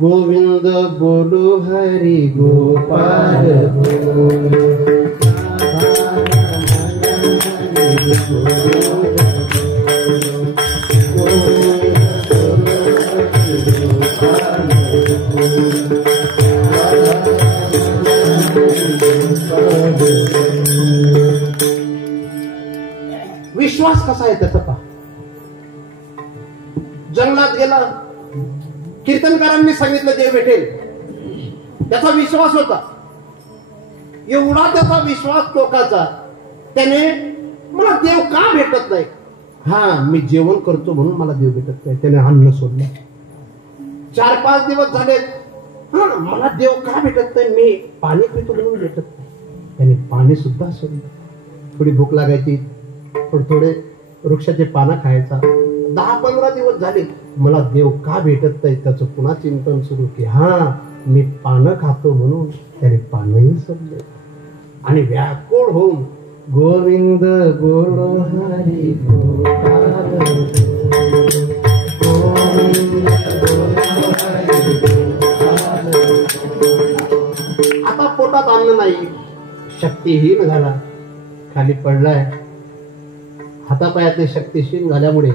गोविंद बोलो हरी गोपाल विश्वास कसा आहे त्याचा पहा. जंगलात गेला, कीर्तनकारांनी सांगितलं देव भेटेल, त्याचा विश्वास होता. एवढा त्याचा विश्वास टोकाचा, त्याने मला देव का भेटत नाही, हा मी जेवण करतो म्हणून मला देव भेटत नाही, त्याने अन्न सोडलं. 4-5 दिवस झाले, हा मला देव का भेटत नाही, मी पाणी पितो म्हणून भेटत नाही, त्याने पाणी सुद्धा सोडलं. थोडी भूक लागायची, थोडे वृक्षाचे पानं खायचा. 10-15 दिवस झाले, मला देव का भेटत नाही, त्याचं पुन्हा चिंतन सुरू की हा मी पानं खातो म्हणून त्याने पानही सोडले. आणि व्याकुळ होऊन गोविंद बोलो हरी गोपाल आता पोटात अन्न नाही, शक्तीहीन झाला, खाली पडलाय. हातापायातले शक्तीहीन झाल्यामुळे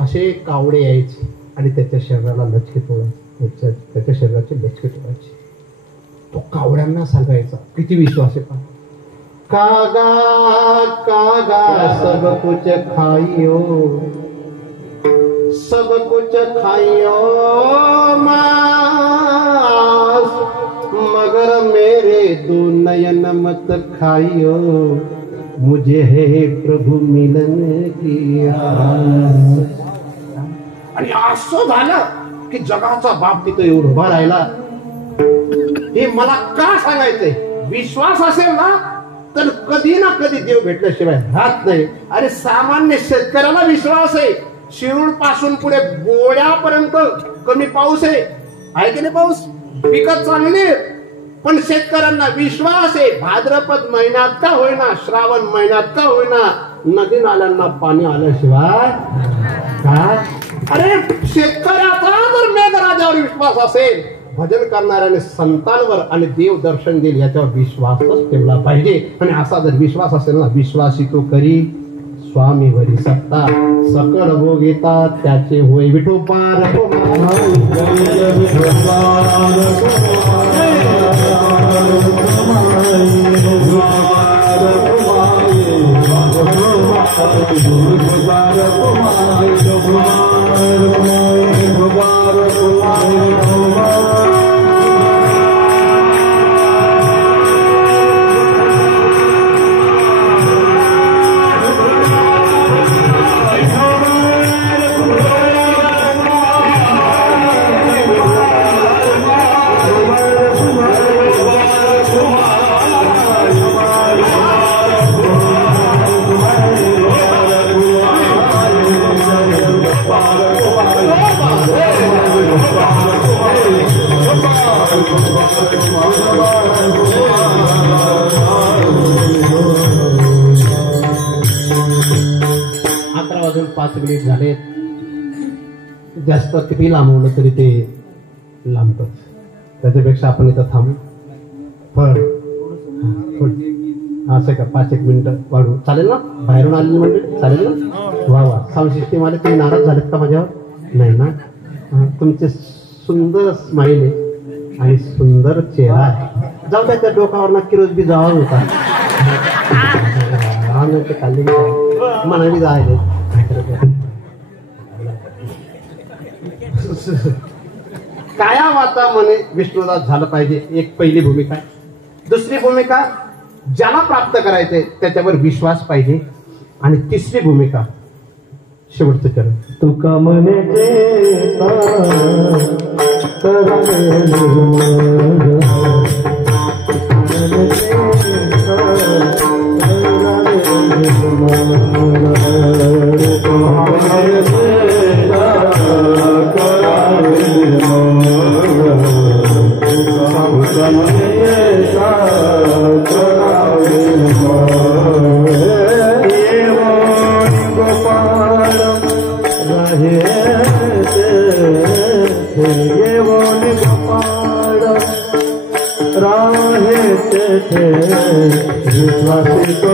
असे कावडे यायचे आणि त्याच्या शरीराला लचके तोडायचे, त्याच्या शरीराचे लचके तोडायचे. तो कावड्यांना सांगायचा, किती विश्वास आहे. कागा कागा सब कुछ खाइयो, सब कुछ खाइयो मांस, मगर तो नयन मत खाइयो, मुझे है प्रभु मिलन की आस. आणि असं झालं की जगाचा बाप तिथे येऊन उभा राहिला. हे मला का सांगायचंय? विश्वास असेल ना तर कधी ना कधी देव भेटल्याशिवाय राहत नाही. अरे सामान्य शेतकऱ्याला विश्वास आहे. शिरूर पासून पुढे बोड्यापर्यंत कमी पाऊस आहे की नाही? पाऊस पिकत चांगली, पण शेतकऱ्यांना विश्वास आहे भाद्रपद महिन्यात का होईना, श्रावण महिन्यात का होईना, नदी नाल्यांना पाणी आल्याशिवाय काय. अरे शेतकऱ्याचा जर मेघराजावर विश्वास असेल, भजन करणाऱ्याने संतांवर आणि देव दर्शन देईल याच्यावर विश्वासच ठेवला पाहिजे. आणि असा जर विश्वास असेल ना, विश्वासी तो करी स्वामी वरी सत्ता, सकळ भोगिता त्याचे होय विठोपार. झाले. जास्त किती लांबवलं तरी ते लांबतच. त्याच्यापेक्षा आपण इथं थांबू. असं का 5-1 मिनिटं वाढू चालेल ना? बाहेरून आलेली म्हणजे चालेल ना? वा वा. साऊंड सिस्टीम आले. तुम्ही नाराज झालेत का माझ्यावर? नाही ना? तुमचे सुंदर स्माईल आहे आणि सुंदर चेहरा आहे. जाऊ द्या, त्या डोकावर नक्की रोज बी जावा होता खाल्ली म्हणा बी जायले. काया वाता म्हणे विष्णुदास झालं पाहिजे. एक पहिली भूमिका. दुसरी भूमिका, ज्याला प्राप्त करायचंय त्याच्यावर विश्वास पाहिजे. आणि तिसरी भूमिका, शेवटचं चरण. तुका म्हणे विश्वासी तो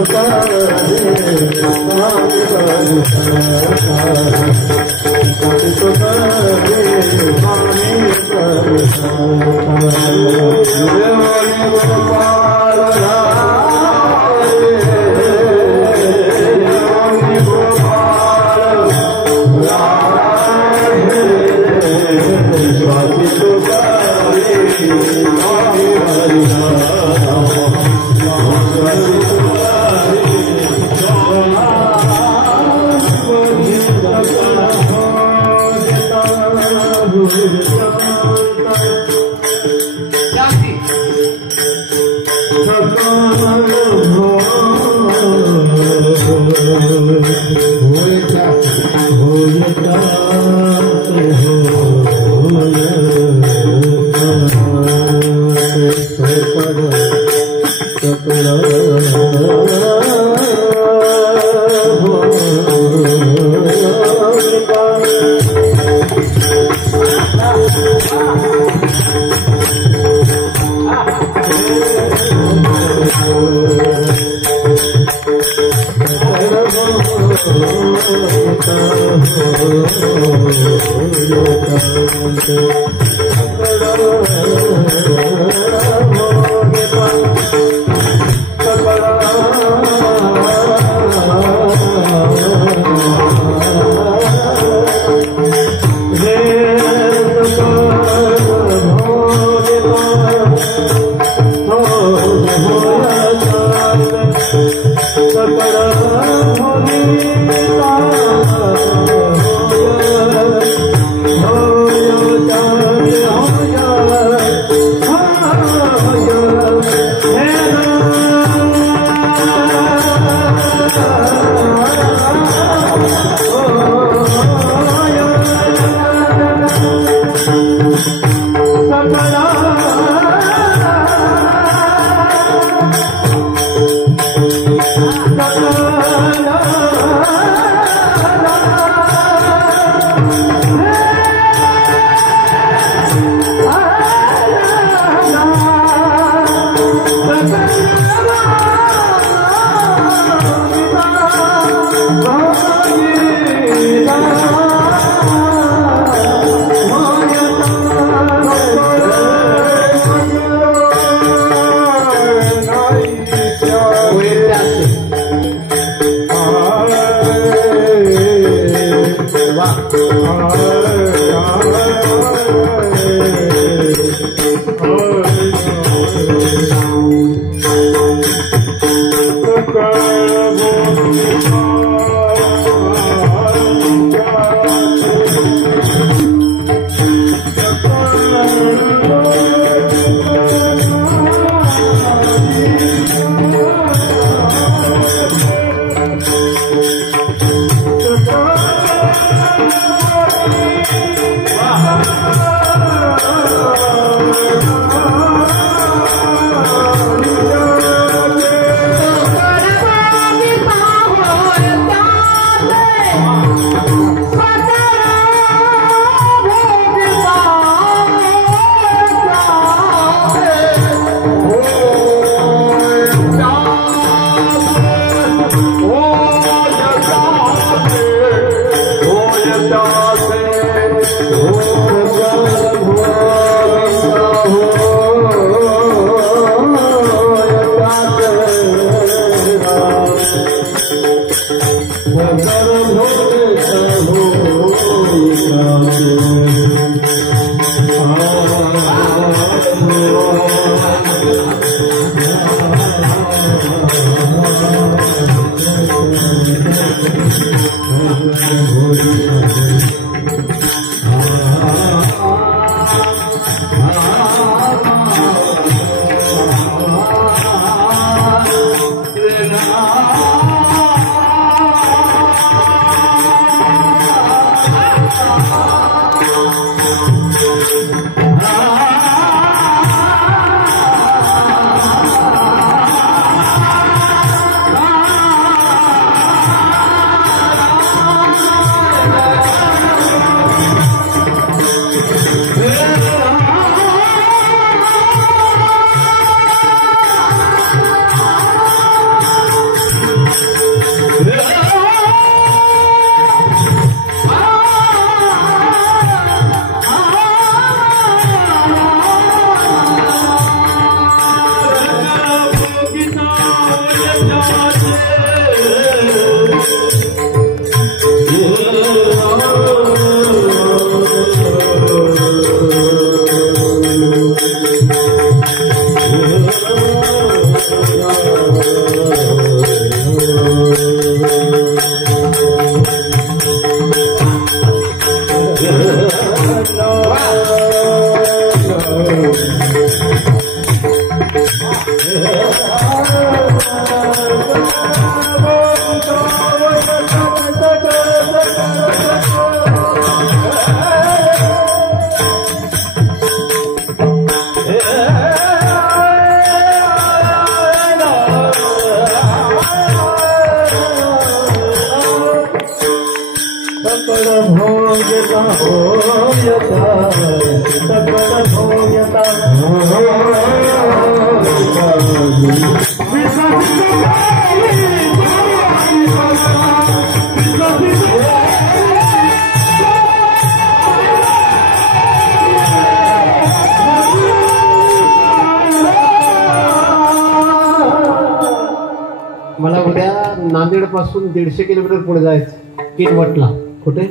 मला उद्या नांदेड पासून 150 किलोमीटर पुढे जायचं किनवटला. कुठे?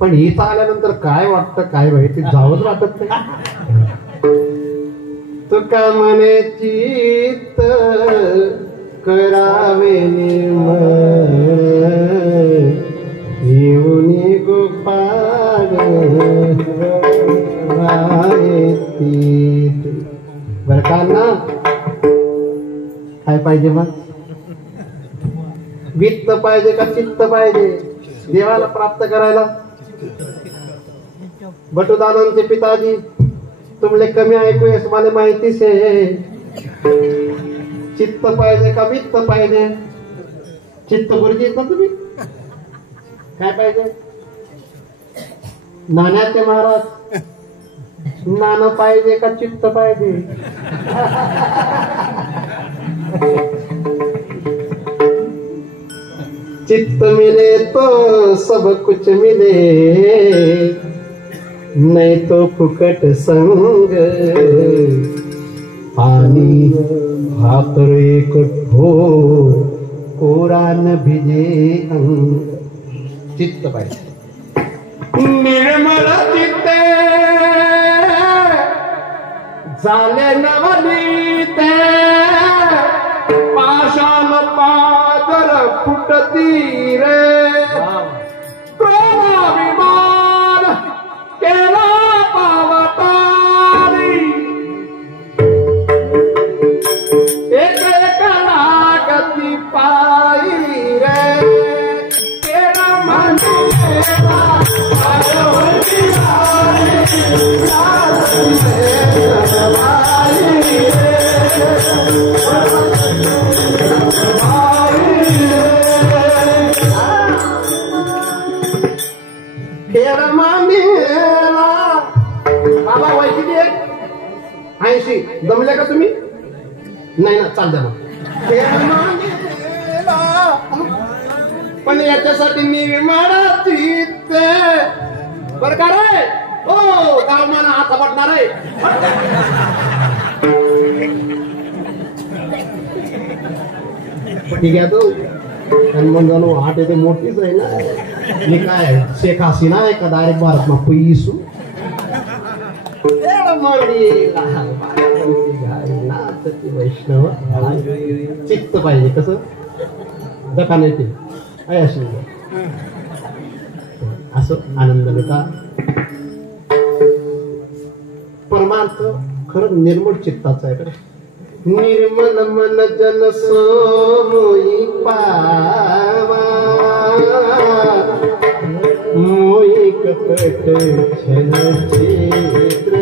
पण इथं आल्यानंतर काय वाटतं काय माहिती, जावंच वाटत नाही. तुका म्हणे चित्त करावे निर्मळ येऊन गोपाळ बर का ना. काय पाहिजे मग? वित्त पाहिजे का चित्त पाहिजे देवाला प्राप्त करायला? बटुदानंदचे पिताजी तुमले कमी ऐकू मला माहितीच आहे. चित्त पाहिजे का वित्त पाहिजे? चित्त गुरुजी येत ना तुम्ही काय पाहिजे नाण्याचे महाराज नाणं पाहिजे का चित्त पाहिजे चित्त मिले तो सब कुछ मिले नहीं तो फुकट संग पानी हाथ एक हो कोरा न भिजे अंग चित्त पाहिजे निर्मळ चित्ते झाले नवनीते पाषाण पादर फुटती रे क्रोधाभिमान केला पावतारी एक लागती पायी रे केला म्हणेला बाबा वय किती आहे 80 जमले का तुम्ही नाही ना चाल द्या पण याच्यासाठी निर्मळ चित्त बर का रे हो गाव मला हात पडणार आहे ठीक आहे तो हनुमान जाणू हाट येते मोठीच आहे ना हे काय शेख हसीना आहे का डायरेक्ट भारत मा पैसू वैष्णव चित्त पाहिजे कसं दका नाही ते असं आनंद लेता परमार्थ खरं निर्मळ चित्ताचा आहे निर्मल मन जन सोई पावा मोई कपट छल क्षेत्र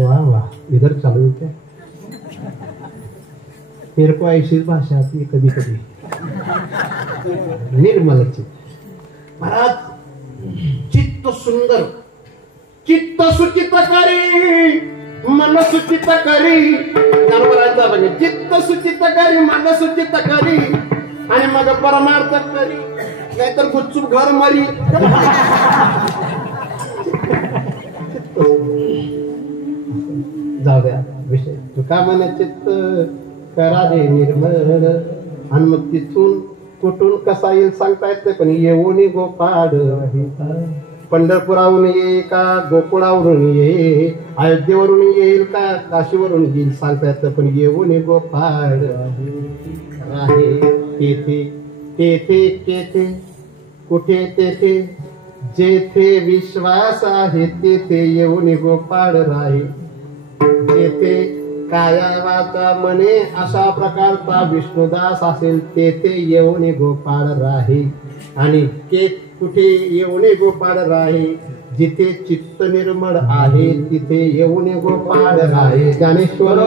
वाह वाह इधर चालू है क्या मेरे को ऐसी भाषा आती है कभी कभी निर्मल चित्त महाराज चित्त सुंदर चित्त सुचित करी मन सुचित करी ज्ञानोबरांचा म्हणजे चित्त सुचित करी मन सुचित करी आणि मग परमार्थ करी नाहीतर गुच्चूप घर मरी जाऊ द्या विषय तुका मन चित्त करा दे निर्मळ आणि मग तिथून कुठून कसा येईल सांगता येत नाही पण येऊन गोपाळ पंढरपुरावरून येईल का गोकुळावरून येईल अयोध्येवरून येईल का काशीवरून येईल सांगता येत पण येऊन गोपाळ आहे तेथे तेथे तेथे कुठे तेथे जेथे विश्वास आहे तेथे येऊन गोपाळ राहील जेथे काया वाचा मने अशा प्रकारचा विष्णुदास असेल तेथे येऊन गोपाळ राही आणि कुठे येऊन गोपाळ राही जिथे चित्त निर्मळ आहे तिथे येऊन गोपाळ राही ज्ञानेश्वर